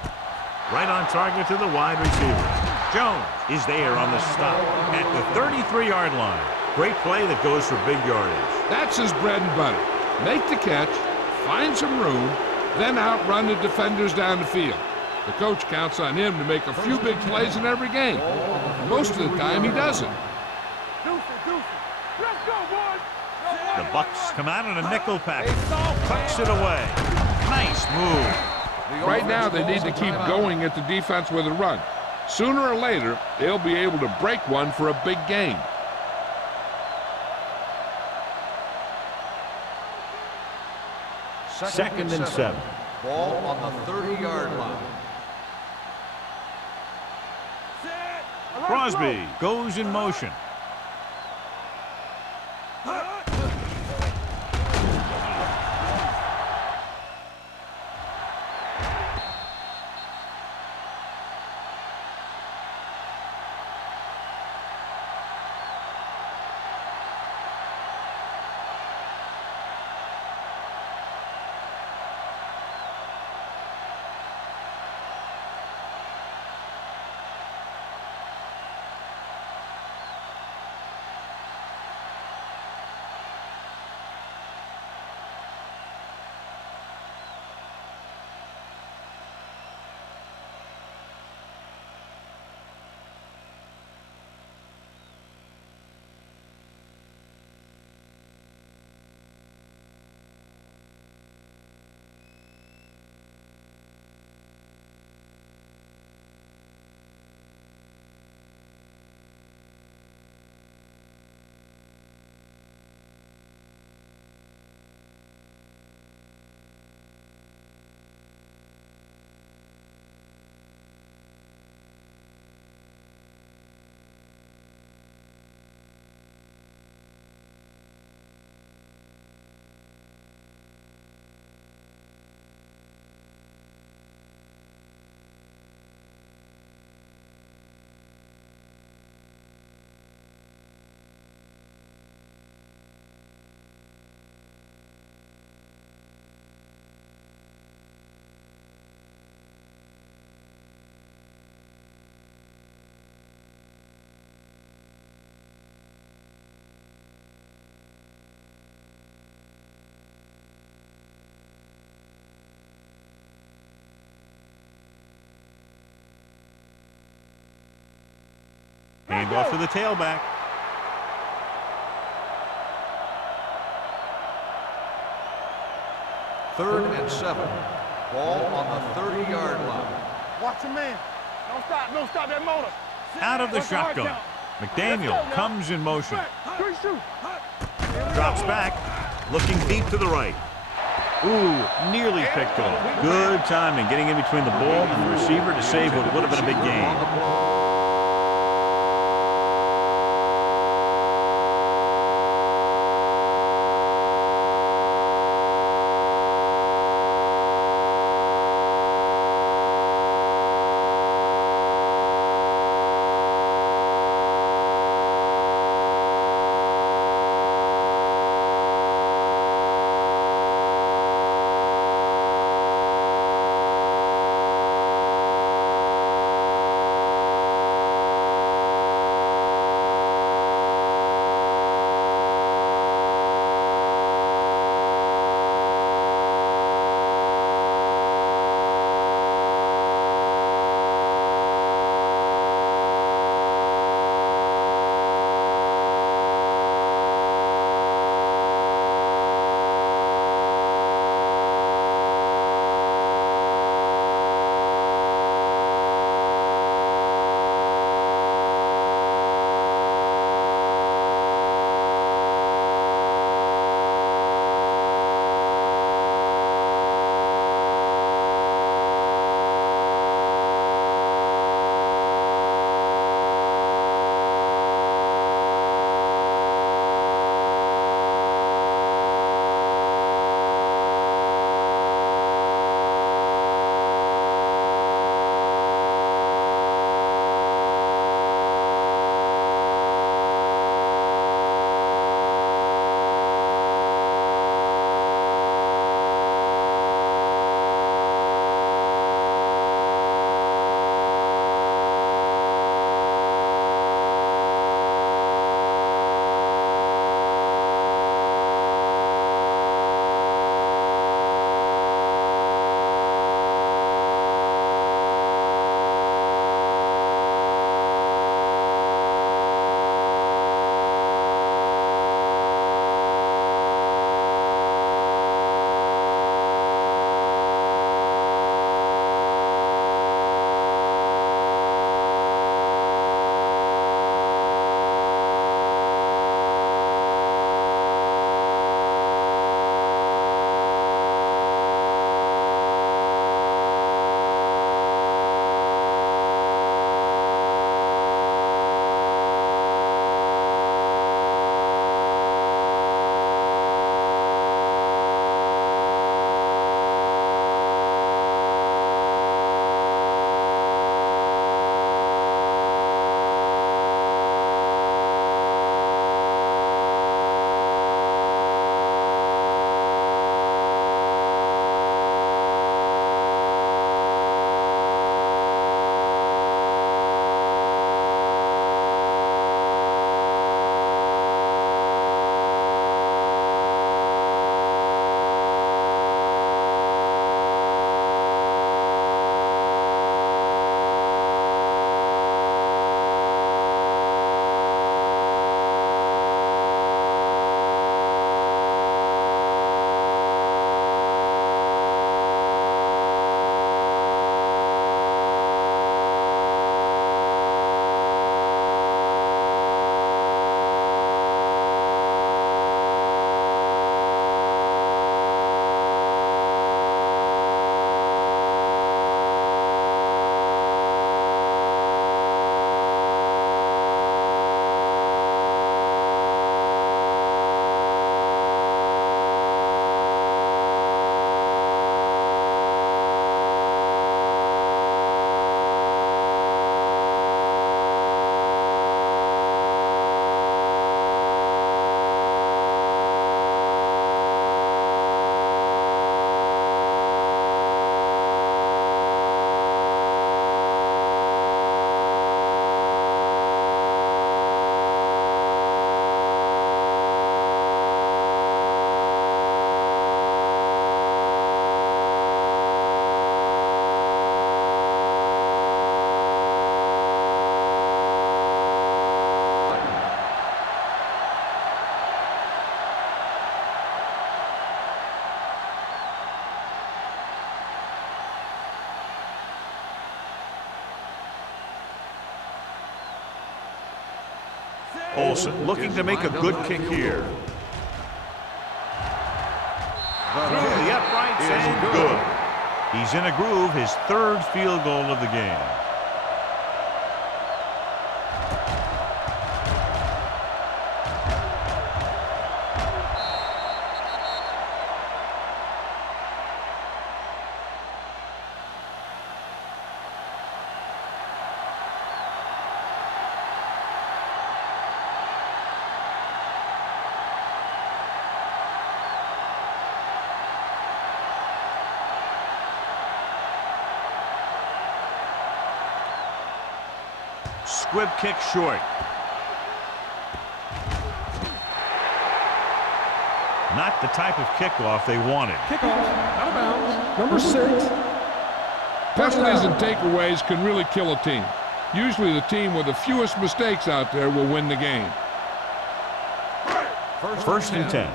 Right on target to the wide receiver. Jones is there on the stop at the 33-yard line. Great play that goes for big yardage. That's his bread and butter. Make the catch, find some room, then outrun the defenders down the field. The coach counts on him to make a few big plays in every game. Most of the time, he doesn't. Let's go, boys. The Bucks come out in a nickel package. Tucks it away. Nice move. Right now, they need to keep going at the defense with a run. Sooner or later, they'll be able to break one for a big game. Second and 7. Ball on the 30-yard line. Crosby goes in motion. Hand off to the tailback. Third and 7. Ball on the 30-yard line. Watch your man. Don't stop that motor. Out of the shotgun. McDaniel comes in motion. Drops back, looking deep to the right. Ooh, nearly picked off. Good timing, getting in between the ball and the receiver to save what would have been a big gain. Olsen looking to make a good kick here. Through the uprights and good. He's in a groove, his third field goal of the game. Squib kick short. Not the type of kickoff they wanted. Kickoff out of bounds. Number 6. Penalties and takeaways can really kill a team. Usually the team with the fewest mistakes out there will win the game. First and 10.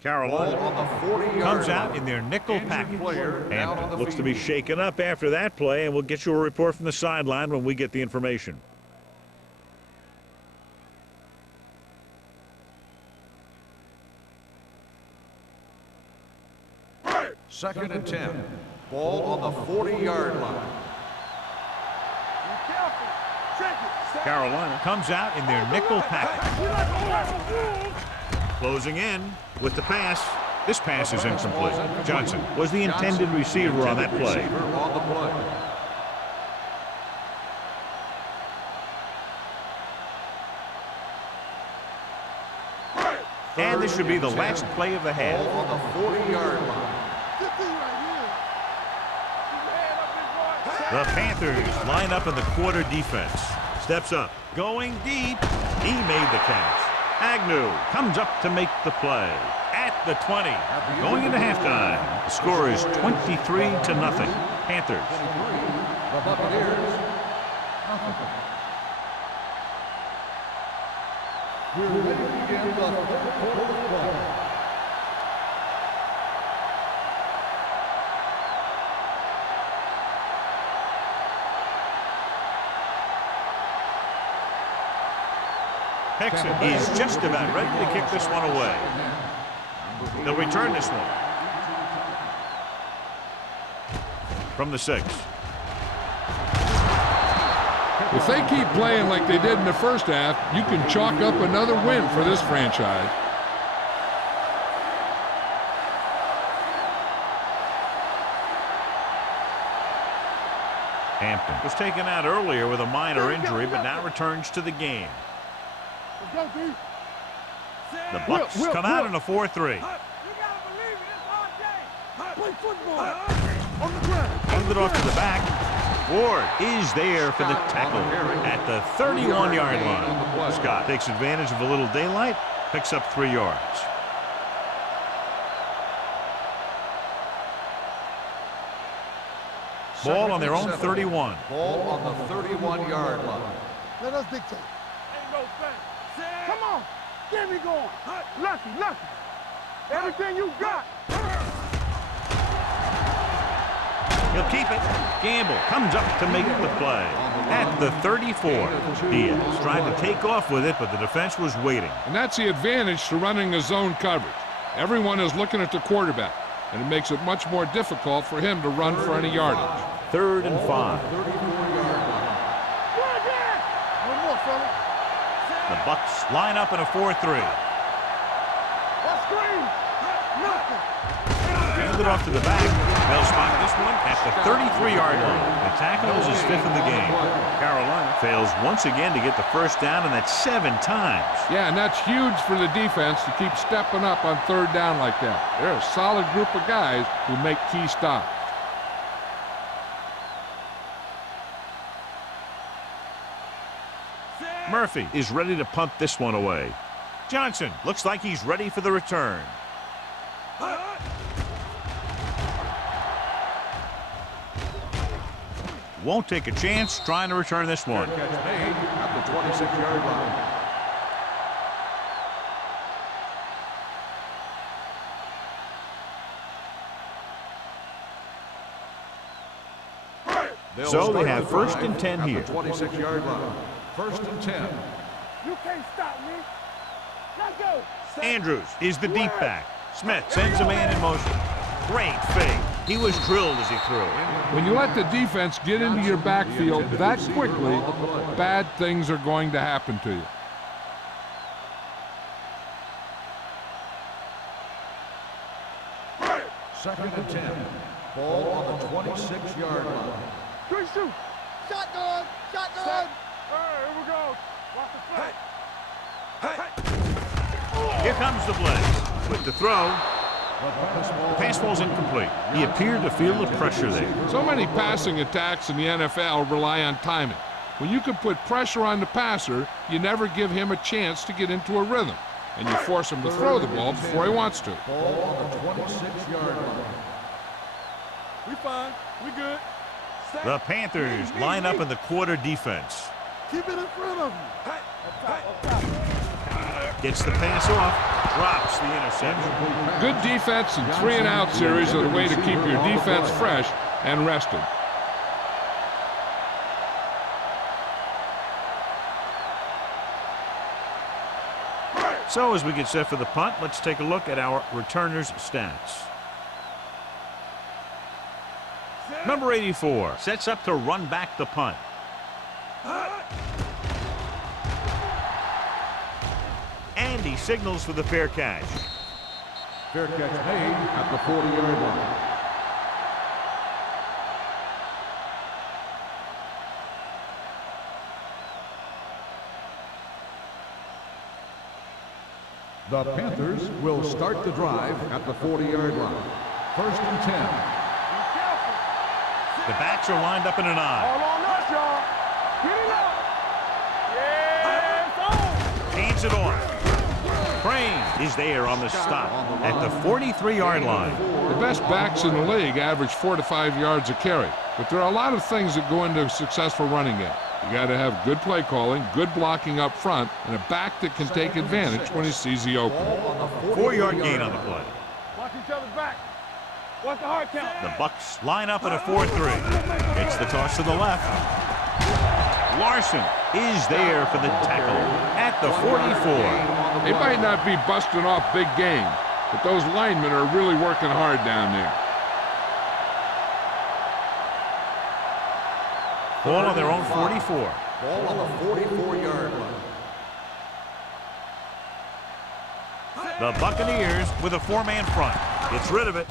Carolina comes out in their nickel package. Hampton looks to be shaken up after that play, and we'll get you a report from the sideline when we get the information. Second and 10. Ball on the 40-yard line. Carolina comes out in their nickel package. Closing in with the pass. This pass is incomplete. Johnson was the intended receiver on that play. And this should be the last play of the half. On the 40-yard line. The Panthers line up in the quarter defense. Steps up. Going deep. He made the catch. Agnew comes up to make the play. At the 20. Going into halftime. The score is 23-0. Panthers. The Buccaneers. We're ready to begin the third quarter of play. Hickson is just about ready to kick this one away. They'll return this one. From the 6. If they keep playing like they did in the first half, you can chalk up another win for this franchise. Hampton was taken out earlier with a minor injury, but now returns to the game. The Bucs come out in a 4-3. Hand it off to the back. Ward is there for the tackle at the 31-yard line. Scott takes advantage of a little daylight, picks up 3 yards. Ball on their own 7. 31. Ball on the 31-yard line. Let us dictate. Ain't no thing. Come on. Get me going. Lucky, lucky. Everything you got. He'll keep it. Gamble comes up to make the play. At the 34. Diaz tried to take off with it, but the defense was waiting. And that's the advantage to running a zone coverage. Everyone is looking at the quarterback, and it makes it much more difficult for him to run for any yardage. 3rd and 5. One more, fella. The Bucks line up in a 4-3. What screen? Nothing. Hand it off to the back. They'll spot this one at the 33-yard line. The tackle is his 5th of the game. Carolina fails once again to get the first down, and that's 7 times. Yeah, and that's huge for the defense to keep stepping up on 3rd down like that. They're a solid group of guys who make key stops. Murphy is ready to punt this one away. Johnson looks like he's ready for the return. Won't take a chance trying to return this one. Catch made at the 26-yard line. So they have 1st and 10 here. At the 26-yard line. 1st and 10. You can't stop me. Let's go. Andrews is the deep back. Smith sends a man in motion. Great fake. He was drilled as he threw. When you let the defense get into your backfield that quickly, bad things are going to happen to you. Second and 10. Ball on the 26-yard line. Good shoot. Shotgun. Shotgun. Here we go. Watch the play. Here comes the blitz. With the throw, the pass ball's incomplete. He appeared to feel the pressure there. So many passing attacks in the NFL rely on timing. When you can put pressure on the passer, you never give him a chance to get into a rhythm, and you force him to throw the ball before he wants to. Ball on the 26-yard line. We fine. We good. The Panthers line up in the quarter defense. Keep it in front of you. Gets the pass off, drops the interception. Good defense and 3-and-out series are the way to keep your defense fresh and rested. So as we get set for the punt, let's take a look at our returners' stats. Number 84 sets up to run back the punt. And he signals for the fair catch. Fair catch made at the 40-yard line. The Panthers will start the drive at the 40-yard line. 1st and 10. The backs are lined up in an eye. All on us, y'all. Get it up. Yeah, Hands it off. Crane is there on the stop at the 43-yard line. The best backs in the league average 4 to 5 yards a carry, but there are a lot of things that go into a successful running game. You got to have good play calling, good blocking up front, and a back that can take advantage when he sees the opening. 4-yard gain on the play. watch each other's back. Watch the hard count. The Bucks line up in a 4-3. It's the toss to the left. Larson is there for the tackle at the 44. They might not be busting off big game, but those linemen are really working hard down there. Ball on their own 44. Ball on the 44-yard line. The Buccaneers with a 4-man front. Gets rid of it.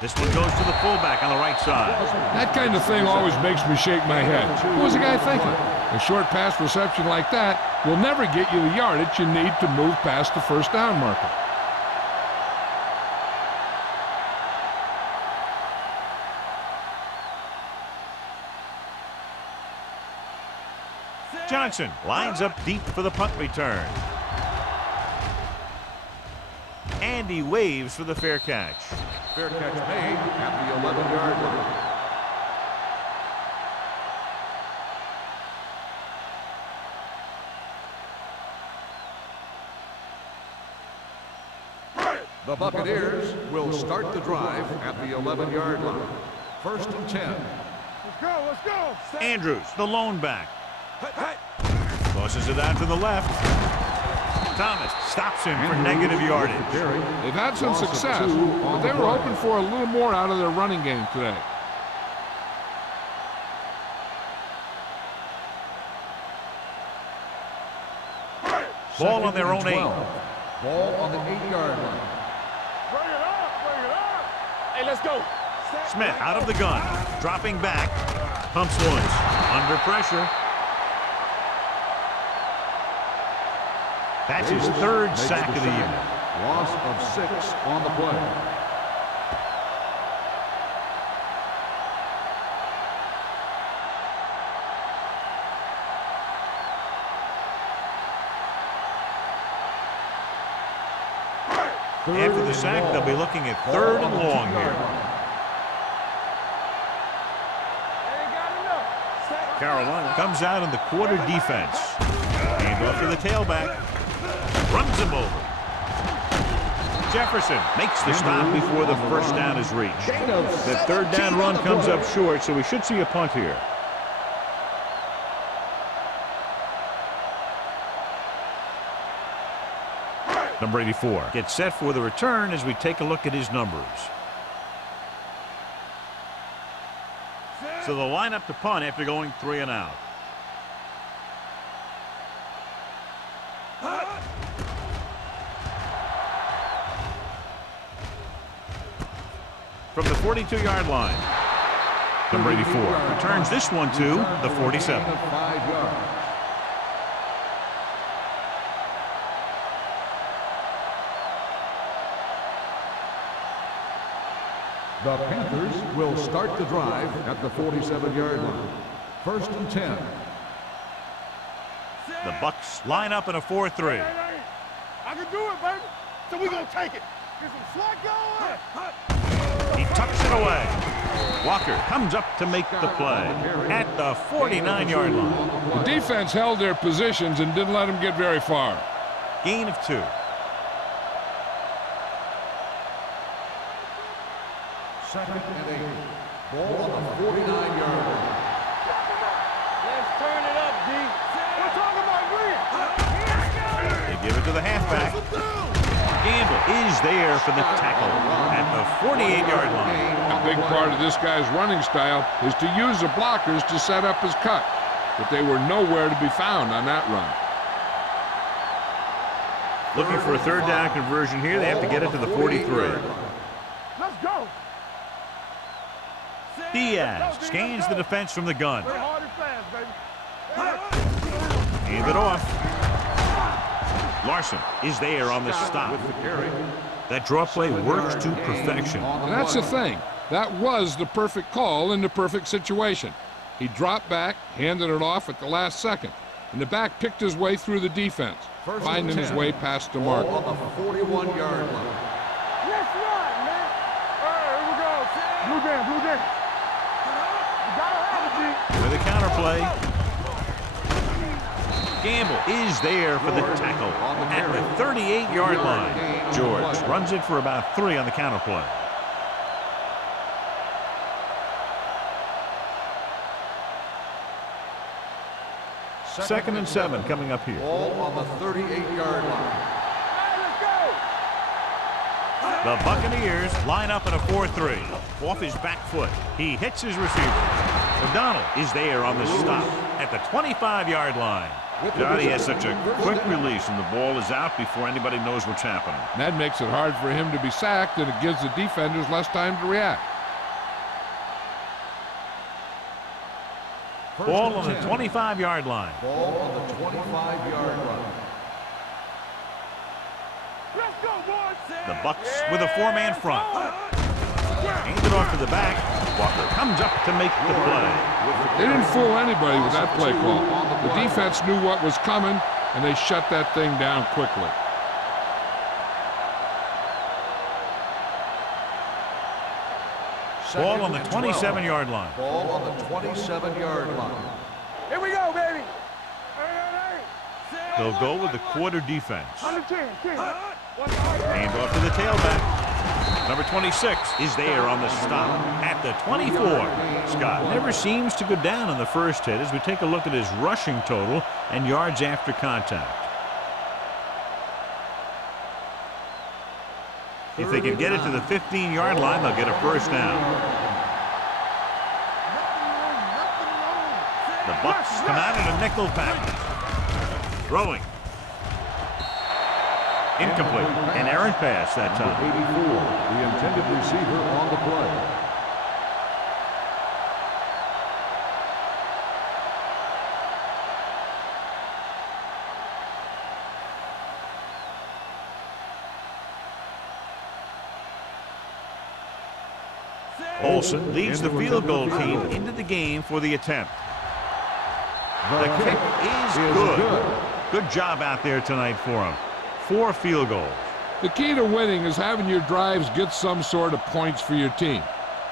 This one goes to the fullback on the right side. That kind of thing always makes me shake my head. What was the guy thinking? A short pass reception like that will never get you the yardage you need to move past the first down marker. Johnson lines up deep for the punt return. And he waves for the fair catch. Fair catch made at the 11-yard line. The Buccaneers will start the drive at the 11-yard line. 1st and 10. Let's go, let's go. Andrews, the lone back. Tosses it out to the left. Thomas stops him for negative yardage. They've had some success, but they were hoping for a little more out of their running game today. Ball on their own 8. Ball on the 8-yard line. Bring it up, bring it up. Hey, let's go. Smith out of the gun, dropping back, pumps once, under pressure. That's his 3rd sack of the evening. Loss of 6 on the play. After the sack, they'll be looking at 3rd and long here. Carolina comes out in the quarter defense. Hand off to the tailback. Runs him over. Jefferson makes the stop before the first down is reached. The 3rd down run comes up short, so we should see a punt here. Number 84 gets set for the return as we take a look at his numbers. So they'll line up to punt after going 3 and out. From the 42-yard line, number 84 returns this one to the 47. 5 yards. The Panthers will start the drive at the 47-yard line. 1st and 10. The Bucks line up in a 4-3. I can do it, baby. So we gonna take it. Get some slack going. He tucks it away. Walker comes up to make the play at the 49-yard line. The defense held their positions and didn't let them get very far. Gain of 2. Second and 8. Ball on the 49-yard line. Let's turn it up, D. We're talking about Green. They give it to the halfback. Gamble is there for the tackle at the 48-yard line. A big part of this guy's running style is to use the blockers to set up his cut, but they were nowhere to be found on that run. Looking for a 3rd down conversion here. They have to get it to the 43. Let's go. Diaz scans the defense from the gun. Play hard and fast, baby. Hand it off. Larson is there on the stop. That draw play works to perfection. And that's the thing. That was the perfect call in the perfect situation. He dropped back, handed it off at the last second, and the back picked his way through the defense, finding his way past the mark. On the 41-yard line. Let's run, man. All right, here we go. Blue jam, blue jam. You gotta have it, G. With a counterplay. Gamble is there for the tackle at the 38-yard line. George runs it for about 3 on the counterplay. Second and 7 coming up here. Ball on the 38-yard line. The Buccaneers line up in a 4-3. Off his back foot. He hits his receiver. O'Donnell is there on the stop at the 25-yard line. Johnny has such a quick release and the ball is out before anybody knows what's happening. That makes it hard for him to be sacked, and it gives the defenders less time to react. Ball on the 25-yard line. Ball on the 25-yard line. Let's go, boys. The Bucks with a 4-man front. Hands it off to the back. Walker comes up to make the play. They didn't fool anybody with that play call. The defense knew what was coming, and they shut that thing down quickly. Ball on the 27-yard line. Ball on the 27-yard line. Here we go, baby. They'll go with the quarter defense. Under 10, 10. Hand off to the tailback. Number 26 is there on the stop at the 24. Scott never seems to go down in the first hit as we take a look at his rushing total and yards after contact. If they can get it to the 15-yard line, they'll get a first down. The Bucks come out in a nickel package. Throwing. Incomplete. An errant pass that time. 84, the intended receiver on the play. Olsen leads the field goal team into the game for the attempt. The kick is good. Good job out there tonight for him. 4 field goals. The key to winning is having your drives get some sort of points for your team.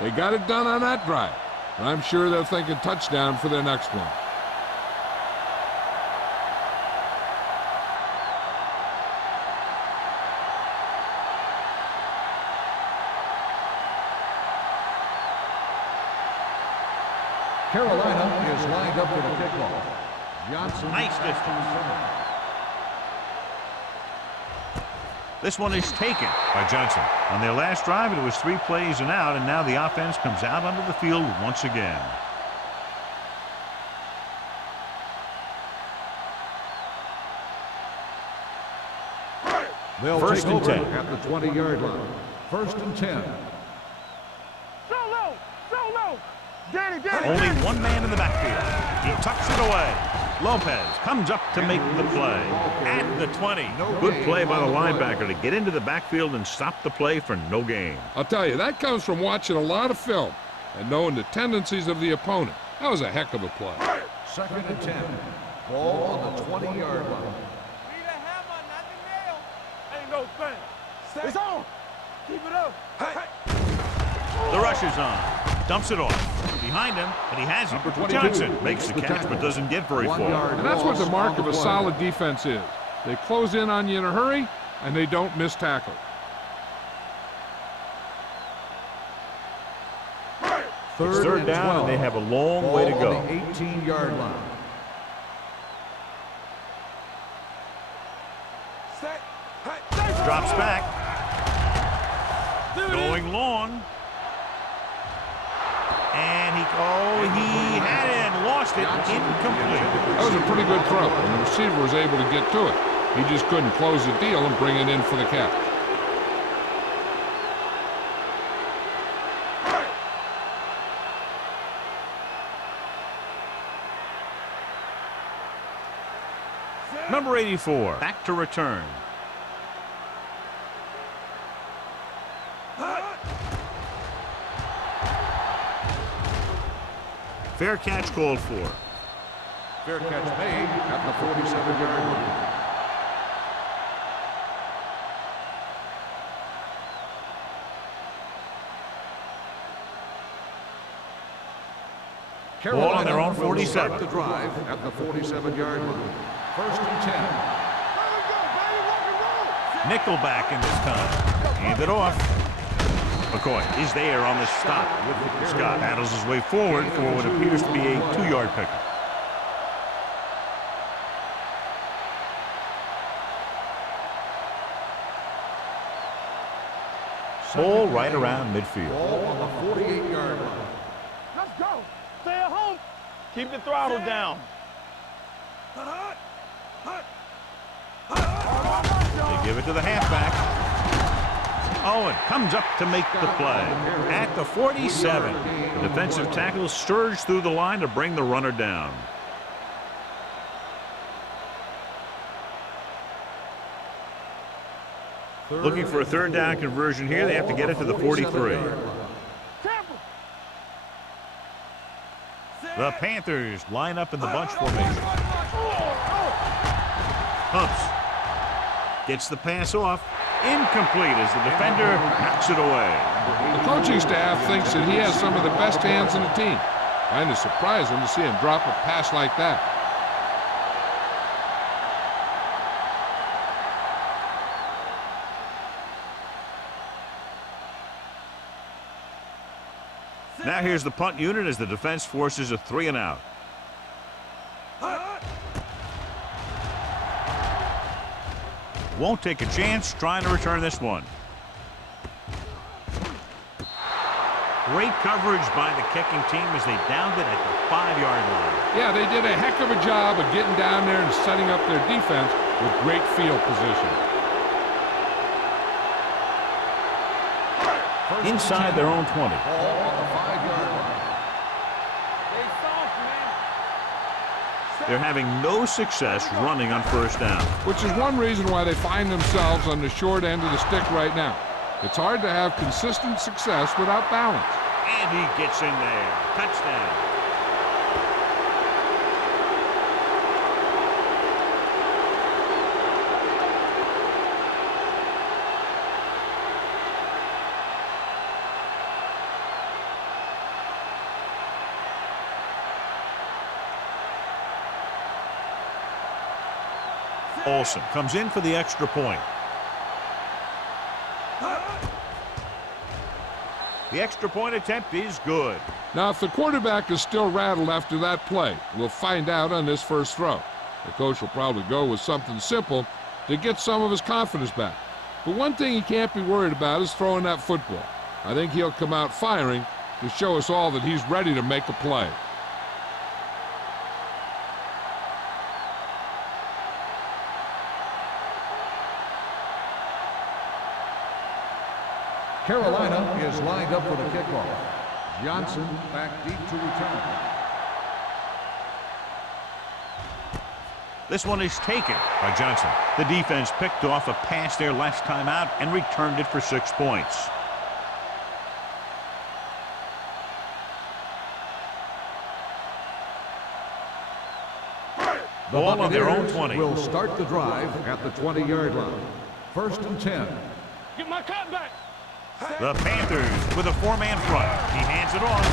They got it done on that drive, and I'm sure they're thinking touchdown for their next one. Carolina is lined up for the kickoff. Johnson. Nice distance. This one is taken by Johnson. On their last drive, it was 3 plays and out, and now the offense comes out onto the field once again. They'll First take and over 10 at the 20-yard line. First and 10. Solo! Danny! Only one man in the backfield. He tucks it away. Lopez comes up to make the play at the 20. Good play by the linebacker to get into the backfield and stop the play for no gain. I'll tell you, that comes from watching a lot of film and knowing the tendencies of the opponent. That was a heck of a play. Second and 10. Ball on the 20-yard line. Need a hammer, not the nail. Ain't no thing. It's on. Keep it up. The rush is on. Dumps it off. Behind him, but he has it. Johnson makes the catch but doesn't get very far. And that's what the mark of a solid defense is. They close in on you in a hurry, and they don't miss tackle. It's third down, and they have a long way to go. On the 18-yard line. Drops back. Going long. And he had it and lost it. Incomplete. That was a pretty good throw, and the receiver was able to get to it. He just couldn't close the deal and bring it in for the catch. Number 84, back to return. Fair catch called for. Fair catch made at the 47-yard line. Ball on their own 47. Start the drive at the 47-yard line. First and 10. Nickelback in this time. Hand it off. McCoy is there on the stop. Scott battles his way forward for what appears to be a 2-yard pickup. Ball right around midfield. Ball on the 48-yard line. Let's go. Stay at home. Keep the throttle down. They give it to the halfback. Owen comes up to make the play at the 47. The defensive tackle surged through the line to bring the runner down. Looking for a third down conversion here. They have to get it to the 43. The Panthers line up in the bunch formation. Humps gets the pass off. Incomplete as the defender knocks it away. The coaching staff thinks that he has some of the best hands in the team. Kind of surprising to see him drop a pass like that. Now here's the punt unit as the defense forces a 3 and out. Won't take a chance trying to return this one. Great coverage by the kicking team as they downed it at the 5-yard line. Yeah, they did a heck of a job of getting down there and setting up their defense with great field position. Inside their own 20. Ball on the 5-yard line. Stay soft, man. They're having no success running on first down. Which is one reason why they find themselves on the short end of the stick right now. It's hard to have consistent success without balance. And he gets in there. Touchdown. Olsen comes in for the extra point. The extra point attempt is good. Now, if the quarterback is still rattled after that play, we'll find out on this first throw. The coach will probably go with something simple to get some of his confidence back. But one thing he can't be worried about is throwing that football. I think he'll come out firing to show us all that he's ready to make a play. Carolina is lined up for the kickoff. Johnson back deep to return. This one is taken by Johnson. The defense picked off a pass there last time out and returned it for 6 points. The Ball on their own Buccaneers 20. will start the drive at the 20-yard line. 1st and 10. Get my cut back. The Panthers with a 4-man front. He hands it off.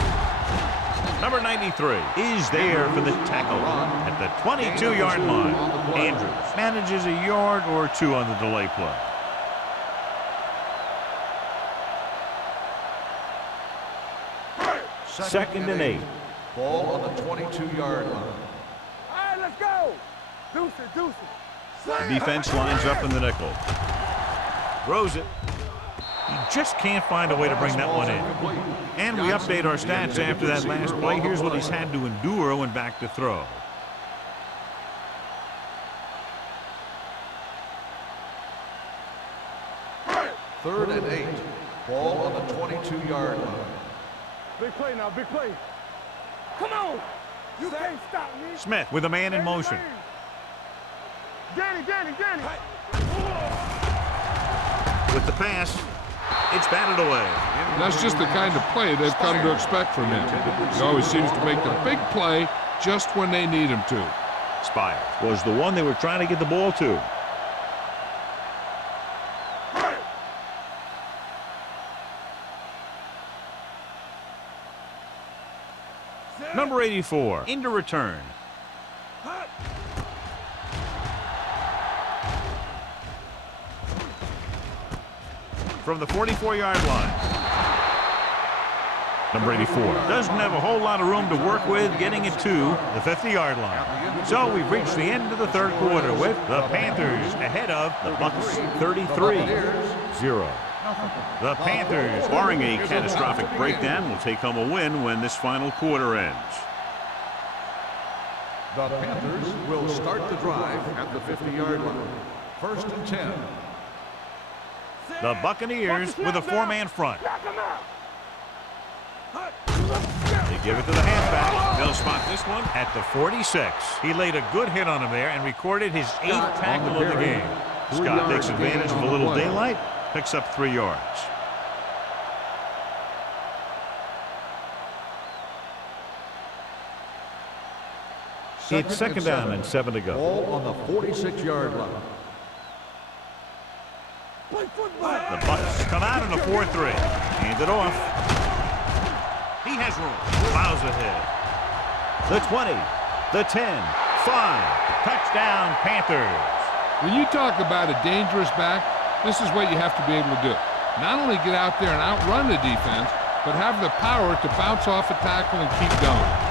Number 93 is there for the tackle at the 22-yard line. Andrews manages a yard or 2 on the delay play. Second and 8. Ball on the 22-yard line. All right, let's go. Deuce it, deuce it. The defense lines up in the nickel. Throws it. He just can't find a way to bring that one in. And we update our stats after that last play. Here's what he's had to endure when back to throw. Third and 8. Ball on the 22-yard line. Big play now, big play. Come on. You can't stop me. Smith with a man in motion. Danny. With the pass, it's batted away. That's just the kind of play they've come to expect from him. He always seems to make the big play just when they need him to. Spires was the one they were trying to get the ball to. Number 84 into return. From the 44-yard line. Number 84 doesn't have a whole lot of room to work with getting it to the 50-yard line. So we've reached the end of the third quarter with the Panthers ahead of the Bucs 33-0. The Panthers, barring a catastrophic breakdown, will take home a win when this final quarter ends. The Panthers will start the drive at the 50-yard line. 1st and 10. The Buccaneers with a 4-man front. They give it to the halfback. They'll spot this one at the 46. He laid a good hit on him there and recorded his 8th tackle of the game. Scott takes advantage of a little daylight, picks up 3 yards. It's second down and 7 to go. Ball on the 46-yard line. The Bucs come out in a 4-3. Hand it off. He has room. Plows ahead. The 20, the 10, 5. Touchdown, Panthers. When you talk about a dangerous back, this is what you have to be able to do. Not only get out there and outrun the defense, but have the power to bounce off a tackle and keep going.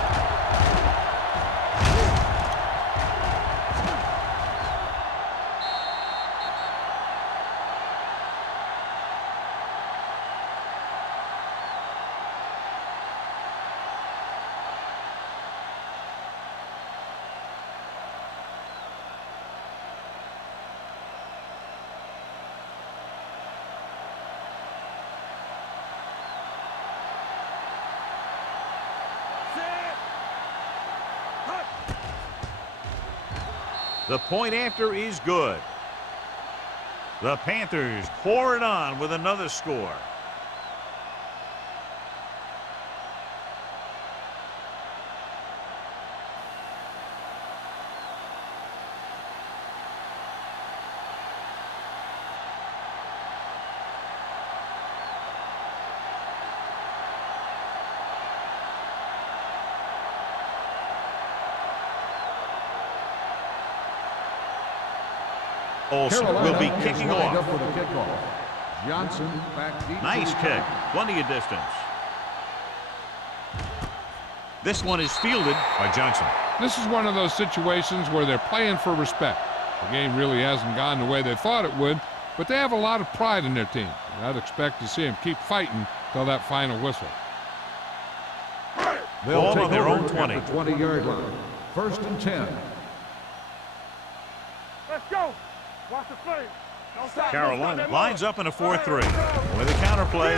The point after is good. The Panthers pour it on with another score. Olsen will be kicking off. For the kickoff. Johnson back deep. Nice kick. Plenty of distance. This one is fielded by Johnson. This is one of those situations where they're playing for respect. The game really hasn't gone the way they thought it would, but they have a lot of pride in their team. And I'd expect to see them keep fighting till that final whistle. They'll Ball take on their over own 20. at the 20-yard line. 1st and 10. Let's go. Watch the play. Don't stop. Carolina lines up in a 4-3. With a counter play.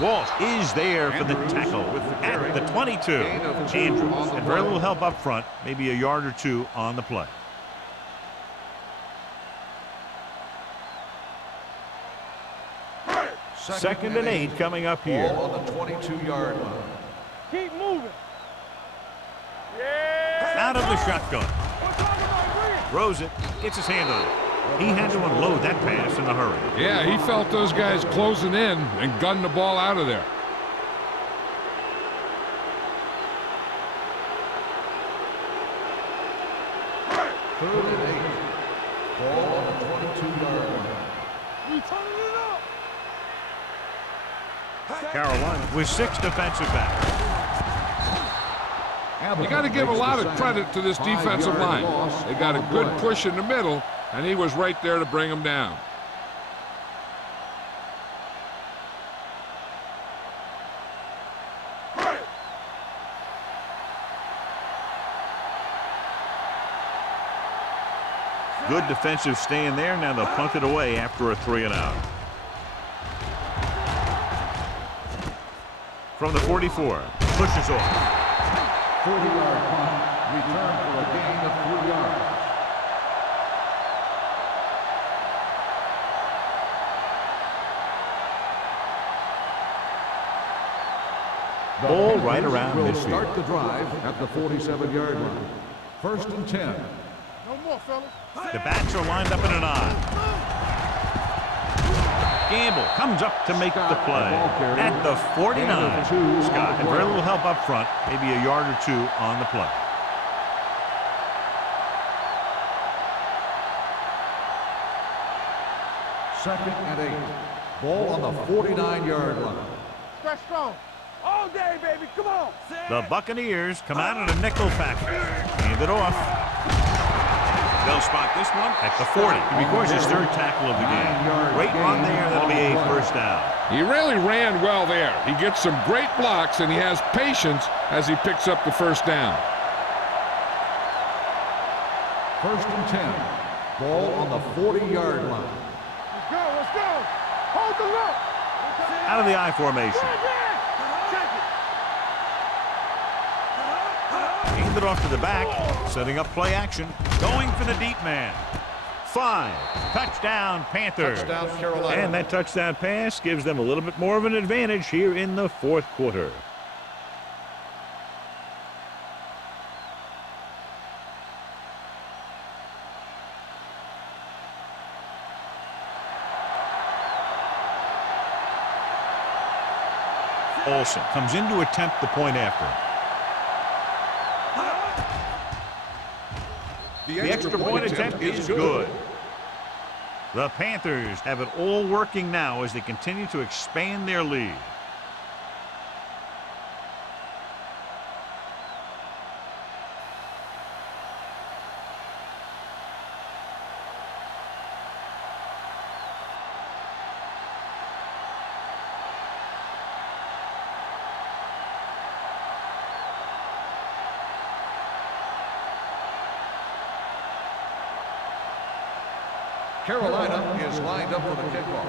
Walsh is there for the tackle at the 22. Andrews had very little help up front, maybe a yard or two on the play. Second and 8 coming up here. Ball on the 22-yard line. Keep moving. Yeah. Out of the shotgun. We're talking about Green. Throws it. Gets his hand on it. He had to unload that pass in a hurry. Yeah, he felt those guys closing in and gunned the ball out of there. Third and 8. Ball on the 22-yard line. We turning it up. Carolina with 6 defensive backs. You got to give a lot of credit to this defensive line. They got a good push in the middle, and he was right there to bring them down. Good defensive stand there. Now they'll punt it away after a 3-and-out. From the 44, pushes off. 40-yard punt, return for a gain of 3 yards. The Ball right Panthers around will midfield. start the drive at the 47-yard line. 1st and 10. No more, fellas. The backs are lined up in an eye. Gamble comes up to make the play at the 49. Scott had very little help up front, maybe a yard or two on the play. Second and 8. Ball on the 49-yard line. Stretch strong. All day, baby. Come on. The Buccaneers come out in a nickel package. Hand it off. They'll spot this one at the 40. Because his 3rd tackle of the game. Great run there. That'll be a 1st down. He really ran well there. He gets some great blocks, and he has patience as he picks up the 1st down. 1st and 10. Ball on the 40-yard line. Let's go. Let's go. Hold the look. Out of the I formation. Hand it off to the back. Setting up play action. Going for the deep man. 5. Touchdown, Panthers. Touchdown, Carolina. And that touchdown pass gives them a little bit more of an advantage here in the 4th quarter. Olsen comes in to attempt the point after. The extra point attempt is good. The Panthers have it all working now as they continue to expand their lead. Carolina is lined up for the kickoff.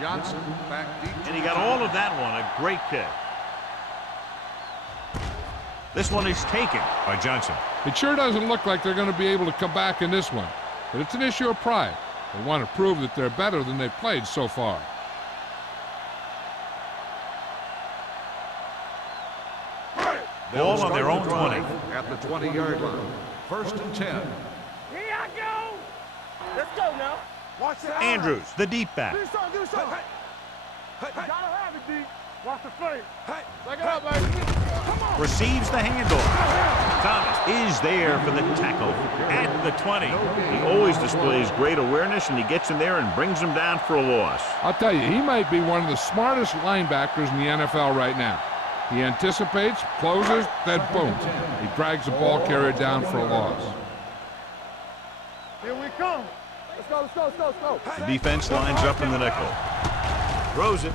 Johnson back deep. And he got all of that one. A great kick. This one is taken by Johnson. It sure doesn't look like they're going to be able to come back in this one, but it's an issue of pride. They want to prove that they're better than they've played so far. Ball on their own 20. At the 20-yard line. 1st and 10. Here I go. Let's go now. Watch that. Andrews, the deep back. Do something, do something. Hey, gotta have it, D. Watch the play. Hey, take it out, baby. Come on. Receives the handoff. Thomas is there for the tackle at the 20. He always displays great awareness, and he gets in there and brings him down for a loss. I'll tell you, he might be one of the smartest linebackers in the NFL right now. He anticipates, closes, then boom. He drags the ball carrier down for a loss. Here we come. Let's go, let's go, let's go, let's go. The defense lines up in the nickel. Throws it.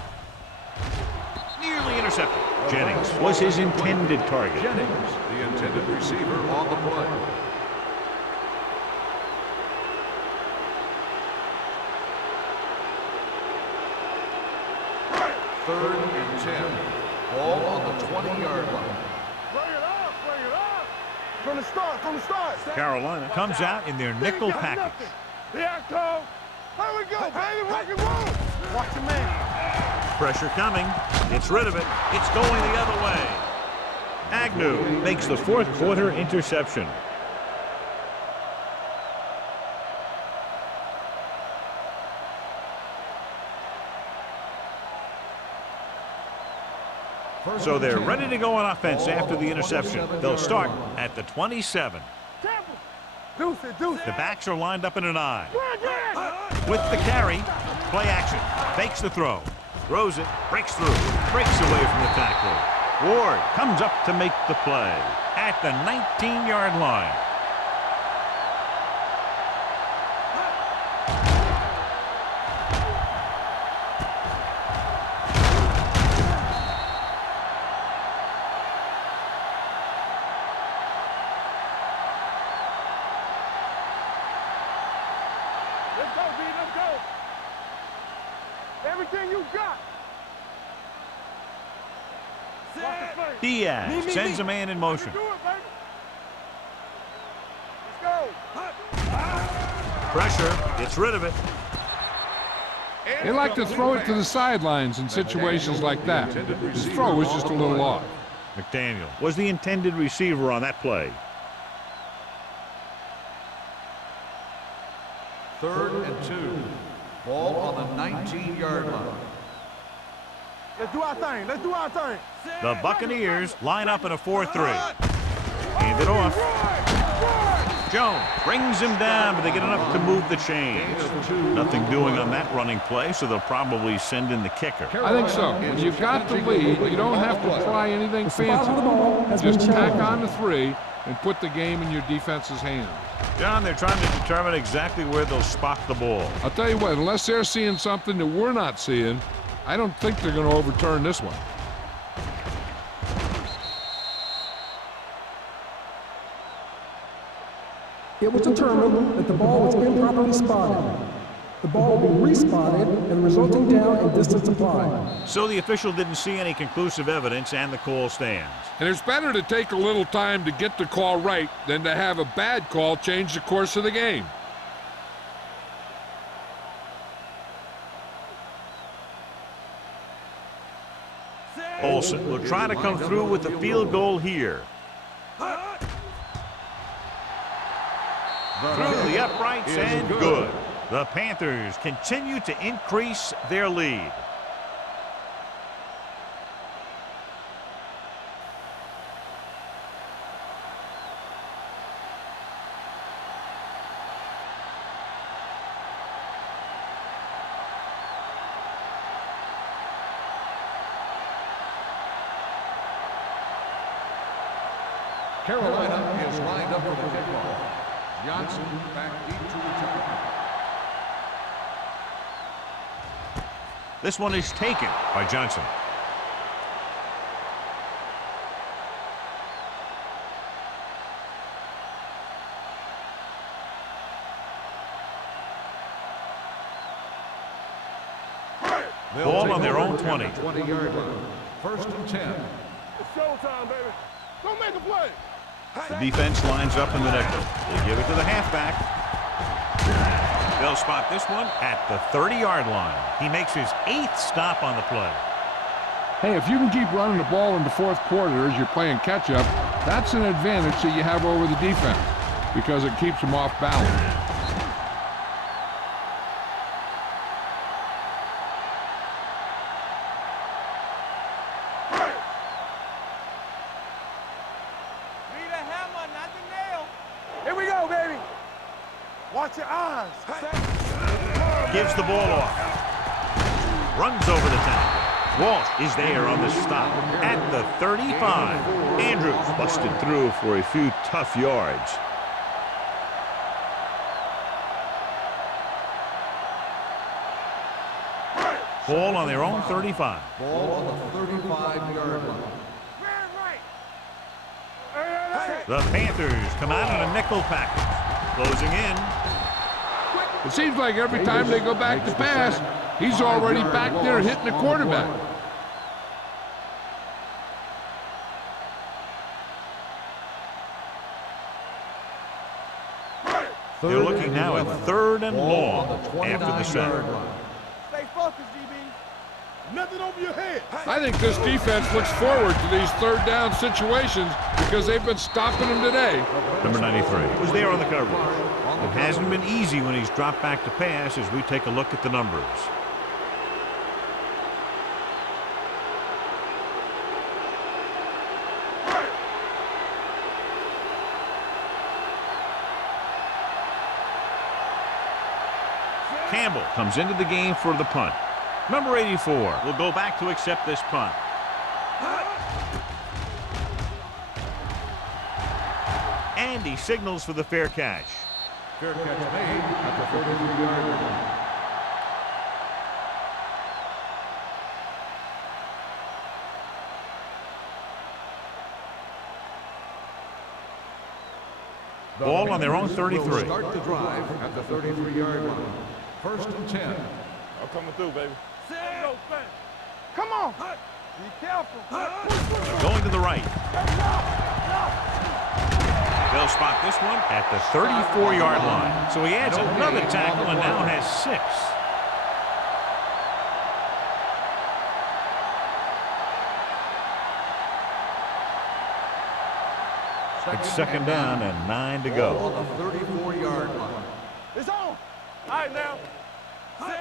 Nearly intercepted. Jennings was his intended target. Jennings, the intended receiver on the play. Third and 10. Ball on the 20-yard line. Bring it up, bring it up. From the start, from the start. Carolina comes out in their nickel package. Here I go. Here we go, baby. Rock and roll. Watch your man. Pressure coming. Gets rid of it. It's going the other way. Agnew makes the fourth quarter interception. So they're ready to go on offense after the interception. They'll start at the 27. Deuce it, deuce it. The backs are lined up in an I. With the carry, play action. Fakes the throw. Throws it, breaks through, breaks away from the tackle. Ward comes up to make the play at the 19-yard line. Let's go, D, let's go. Everything you got. Watch the play. Diaz sends a man in motion. Do it, baby. Let's go. Pressure, gets rid of it. They like to throw it to the sidelines in situations like that. His throw was just a little off. McDaniel was the intended receiver on that play. Third and 2. Ball on the 19-yard line. Let's do our thing. Let's do our thing. The Buccaneers line up in a 4-3. Hand it off. Jones brings him down, but they get enough to move the chains. Nothing doing on that running play, so they'll probably send in the kicker. I think so. When you've got the lead, you don't have to try anything fancy. Just tack on the 3 and put the game in your defense's hands. John, they're trying to determine exactly where they'll spot the ball. I'll tell you what, unless they're seeing something that we're not seeing, I don't think they're going to overturn this one. It was determined that the ball was improperly spotted. The ball will be respotted and the resulting down and distance applied. So the official didn't see any conclusive evidence, and the call stands. And it's better to take a little time to get the call right than to have a bad call change the course of the game. Olsen will try to come through with the field goal here. Through the uprights and good. The Panthers continue to increase their lead. Carolina is lined up for the kickoff. Johnson back deep to return. This one is taken by Johnson. Ball on their own 20. 20-yard line. First and 10. It's showtime, baby. Don't make a play. The defense lines up in the nickel. They give it to the halfback. They'll spot this one at the 30-yard line. He makes his 8th stop on the play. Hey, if you can keep running the ball in the fourth quarter as you're playing catch-up, that's an advantage that you have over the defense because it keeps them off balance. Here we go, baby. Watch your eyes. Gives the ball off. Runs over the top. Walsh is there on the stop at the 35. Andrews busted through for a few tough yards. Ball on their own 35. Ball on the 35-yard line. The Panthers come out in a nickel package. Closing in. It seems like every time they go back to pass, he's already back there hitting the quarterback. They're looking now at 3rd and long after the sack. Stay focused, DB. Nothing over your head. I think this defense looks forward to these third down situations because they've been stopping them today. Number 93 was there on the coverage. It hasn't been easy when he's dropped back to pass as we take a look at the numbers. Campbell comes into the game for the punt. Number 84 will go back to accept this punt. And he signals for the fair catch. Fair catch made at the 33-yard line. Ball on their own 33. Will start the drive at the 33-yard line. First and 10. I'm coming through, baby. Come on. Be careful. Going to the right. They'll spot this one at the 34-yard line. So he adds another tackle and now has 6. It's 2nd down and 9 to go. On the 34-yard line. It's on. All right, now.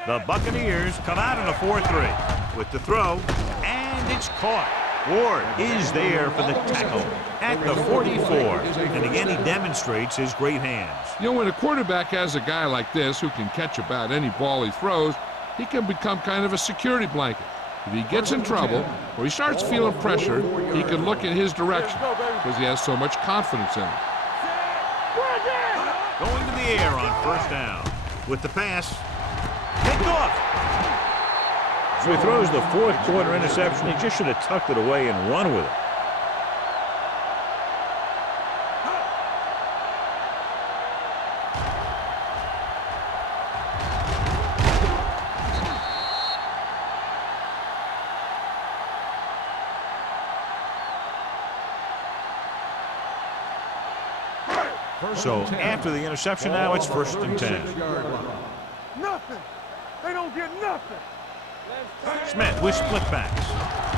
The Buccaneers come out in a 4-3 with the throw, and it's caught. Ward is there for the tackle at the 44. And again, he demonstrates his great hands. You know, when a quarterback has a guy like this who can catch about any ball he throws, he can become kind of a security blanket. If he gets in trouble or he starts feeling pressure, he can look in his direction because he has so much confidence in him. Going to the air on 1st down. With the pass, picked off. So he throws the 4th quarter interception. He just should have tucked it away and run with it. So after the interception, now it's 1st and 10. Nothing. They don't get nothing. Smith with split backs.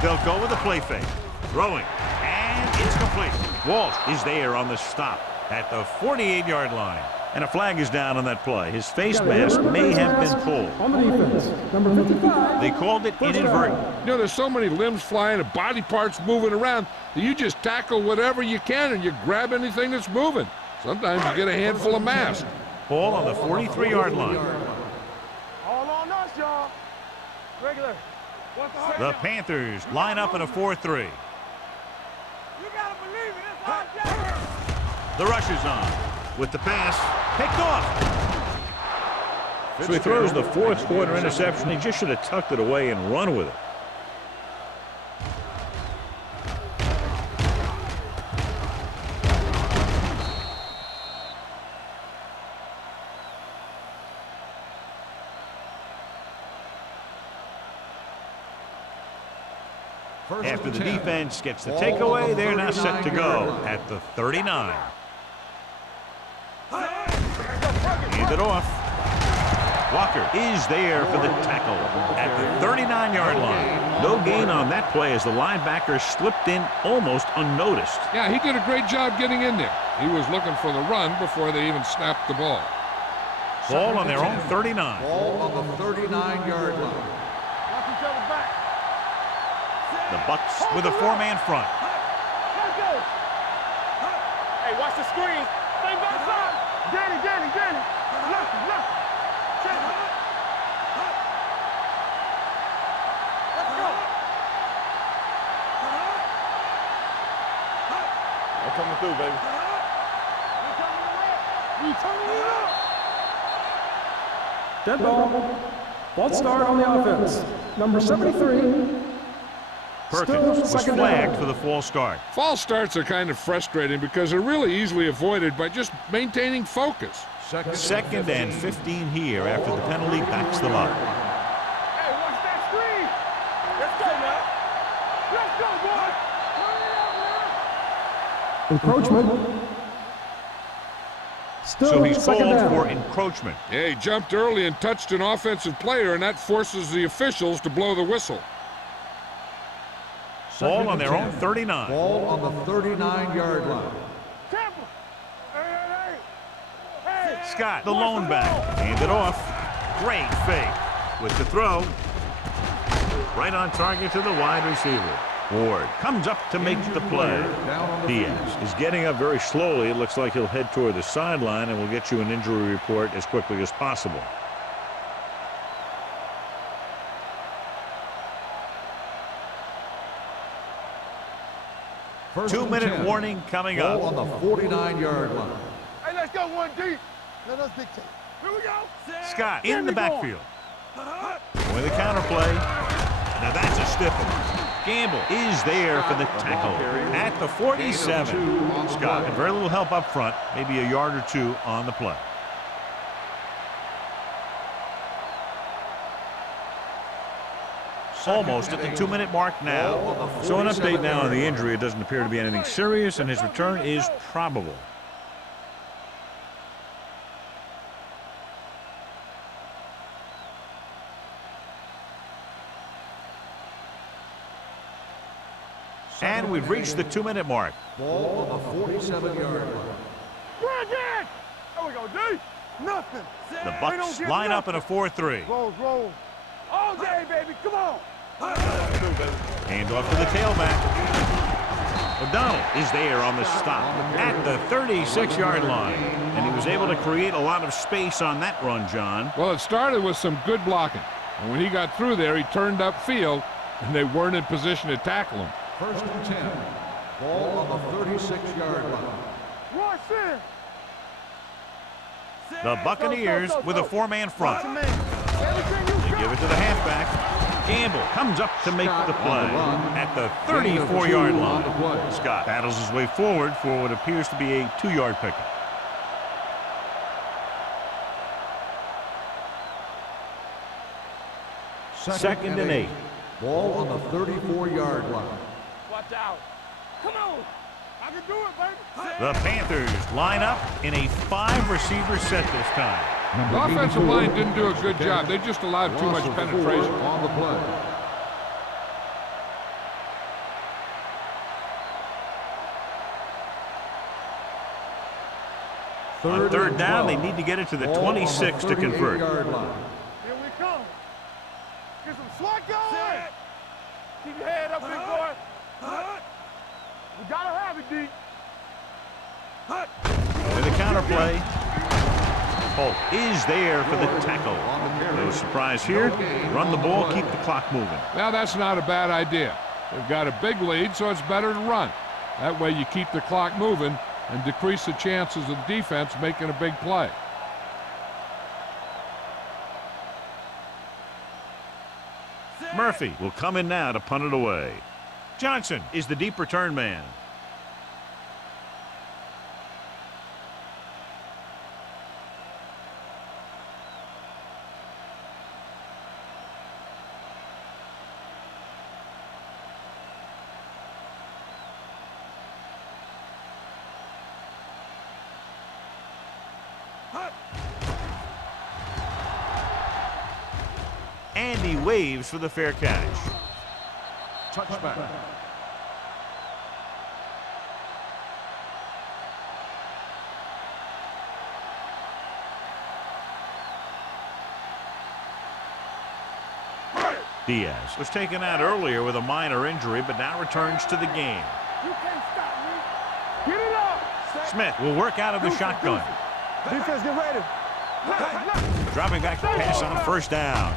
They'll go with a play fake. Throwing. And it's complete. Walsh is there on the stop at the 48-yard line. And a flag is down on that play. His face mask may have been pulled. On the defense, number 55. They called it inadvertent. You know, there's so many limbs flying and body parts moving around that you just tackle whatever you can and you grab anything that's moving. Sometimes you get a handful of mass. Ball on the 43-yard line. All on us, y'all. Regular. The Panthers line up in a 4-3. You gotta believe it. It's hot down here. The rush is on. With the pass, picked off. So he throws the fourth quarter interception. He just should have tucked it away and run with it. After the defense gets the takeaway, they're now set to go at the 39. Hand it off. Walker is there for the tackle at the 39-yard line. No gain on that play as the linebacker slipped in almost unnoticed. Yeah, he did a great job getting in there. He was looking for the run before they even snapped the ball. Ball on their own 39. Ball on the 39-yard line. Watch each other back. The Bucks with a four-man front. Let's go. Hey, watch the screen. Stay back side. Danny. Left. Check. Let's go. They're coming through, baby. We turning it up. Dead ball. False start on the offense. Number 73. Perkins was flagged for the false start. False starts are kind of frustrating because they're really easily avoided by just maintaining focus. Second and 15 here after the penalty backs them up. Hey, watch that screen. Let's go now. Let's go, boy. Turn it up, man. Encroachment. Still So he's second called down. for encroachment. Yeah, he jumped early and touched an offensive player, and that forces the officials to blow the whistle. Ball on their own 39. Ball on the 39-yard line. Tampa. Hey. Scott, the lone back. Hand it off. Great fake. With the throw. Right on target to the wide receiver. Ward comes up to make the play. Diaz is getting up very slowly. It looks like he'll head toward the sideline, and we'll get you an injury report as quickly as possible. Two-minute warning coming up. Ball on the 49-yard line. Hey, let's go one deep. Let us dictate. Here we go. Scott in the backfield. With a counterplay. Now that's a stiff one. Gamble is there for the tackle at the 47. Scott had very little help up front, maybe a yard or two on the play. Almost at the 2-minute mark now. So an update now on the injury. It doesn't appear to be anything serious, and his return is probable. And we've reached the 2-minute mark. Ball on the 47-yard line. Bring it. There we go, D. Nothing. The Bucks line up in a 4-3. Roll. All day, baby. Come on. Hand off to the tailback. O'Donnell is there on the stop at the 36-yard line. And he was able to create a lot of space on that run, John. Well, it started with some good blocking. And when he got through there, he turned upfield, and they weren't in position to tackle him. First and 10. Ball on the 36-yard line. Watch it. The Buccaneers with a four-man front. Everything you They give it to the halfback. Gamble comes up to make the play at the 34-yard line. Scott battles his way forward for what appears to be a 2-yard pickup. Second and 8. Ball on the 34-yard line. Watch out. Come on. I can do it, baby. The Panthers line up in a 5-receiver set this time. The offensive line didn't do a good job. They just allowed too much penetration. On the play. On third down, they need to get it to the 26 to convert. Here we come. Get some swat going. Keep your head up, big boy. We gotta have it, D. With a counterplay. Holt is there for the tackle. No surprise here. Run the ball, keep the clock moving. Now, that's not a bad idea. They've got a big lead, so it's better to run. That way you keep the clock moving and decrease the chances of the defense making a big play. Murphy will come in now to punt it away. Johnson is the deep return man. And he waves for the fair catch. Touchback. Diaz was taken out earlier with a minor injury, but now returns to the game. You can't stop me. Get it up. Smith will work out of the shotgun. Defense, get ready. Dropping back to pass on first down.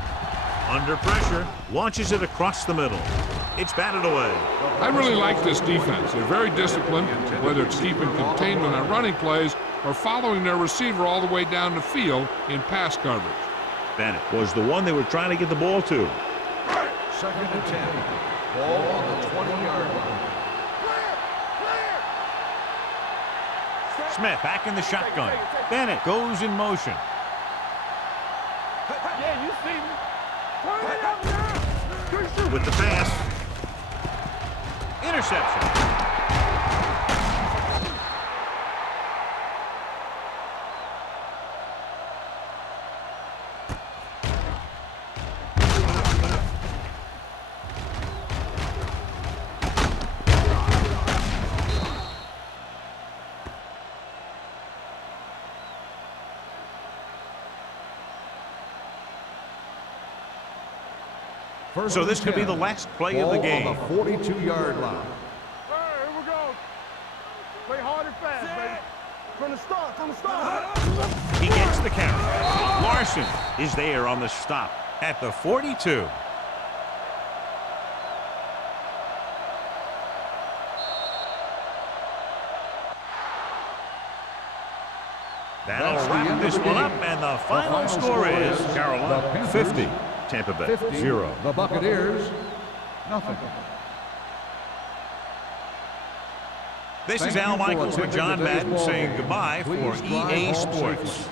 Under pressure, launches it across the middle. It's batted away. I really like this defense. They're very disciplined, whether it's keeping containment on running plays or following their receiver all the way down the field in pass coverage. Bennett was the one they were trying to get the ball to. 2nd and 10. Ball on the 20-yard line. Smith back in the shotgun. Bennett goes in motion. Yeah, you see me. Turn it up now. With the pass. Interception. So this could be the last play of the game. Ball on the 42-yard line. All right, here we go. Play hard and fast, baby. From the start. He gets the carry. Larson is there on the stop at the 42. That'll wrap this one up, and the final score is Carolina 50. Tampa Bay 0. The Buccaneers, nothing. This is Al Michaels with John Madden saying goodbye for EA Sports.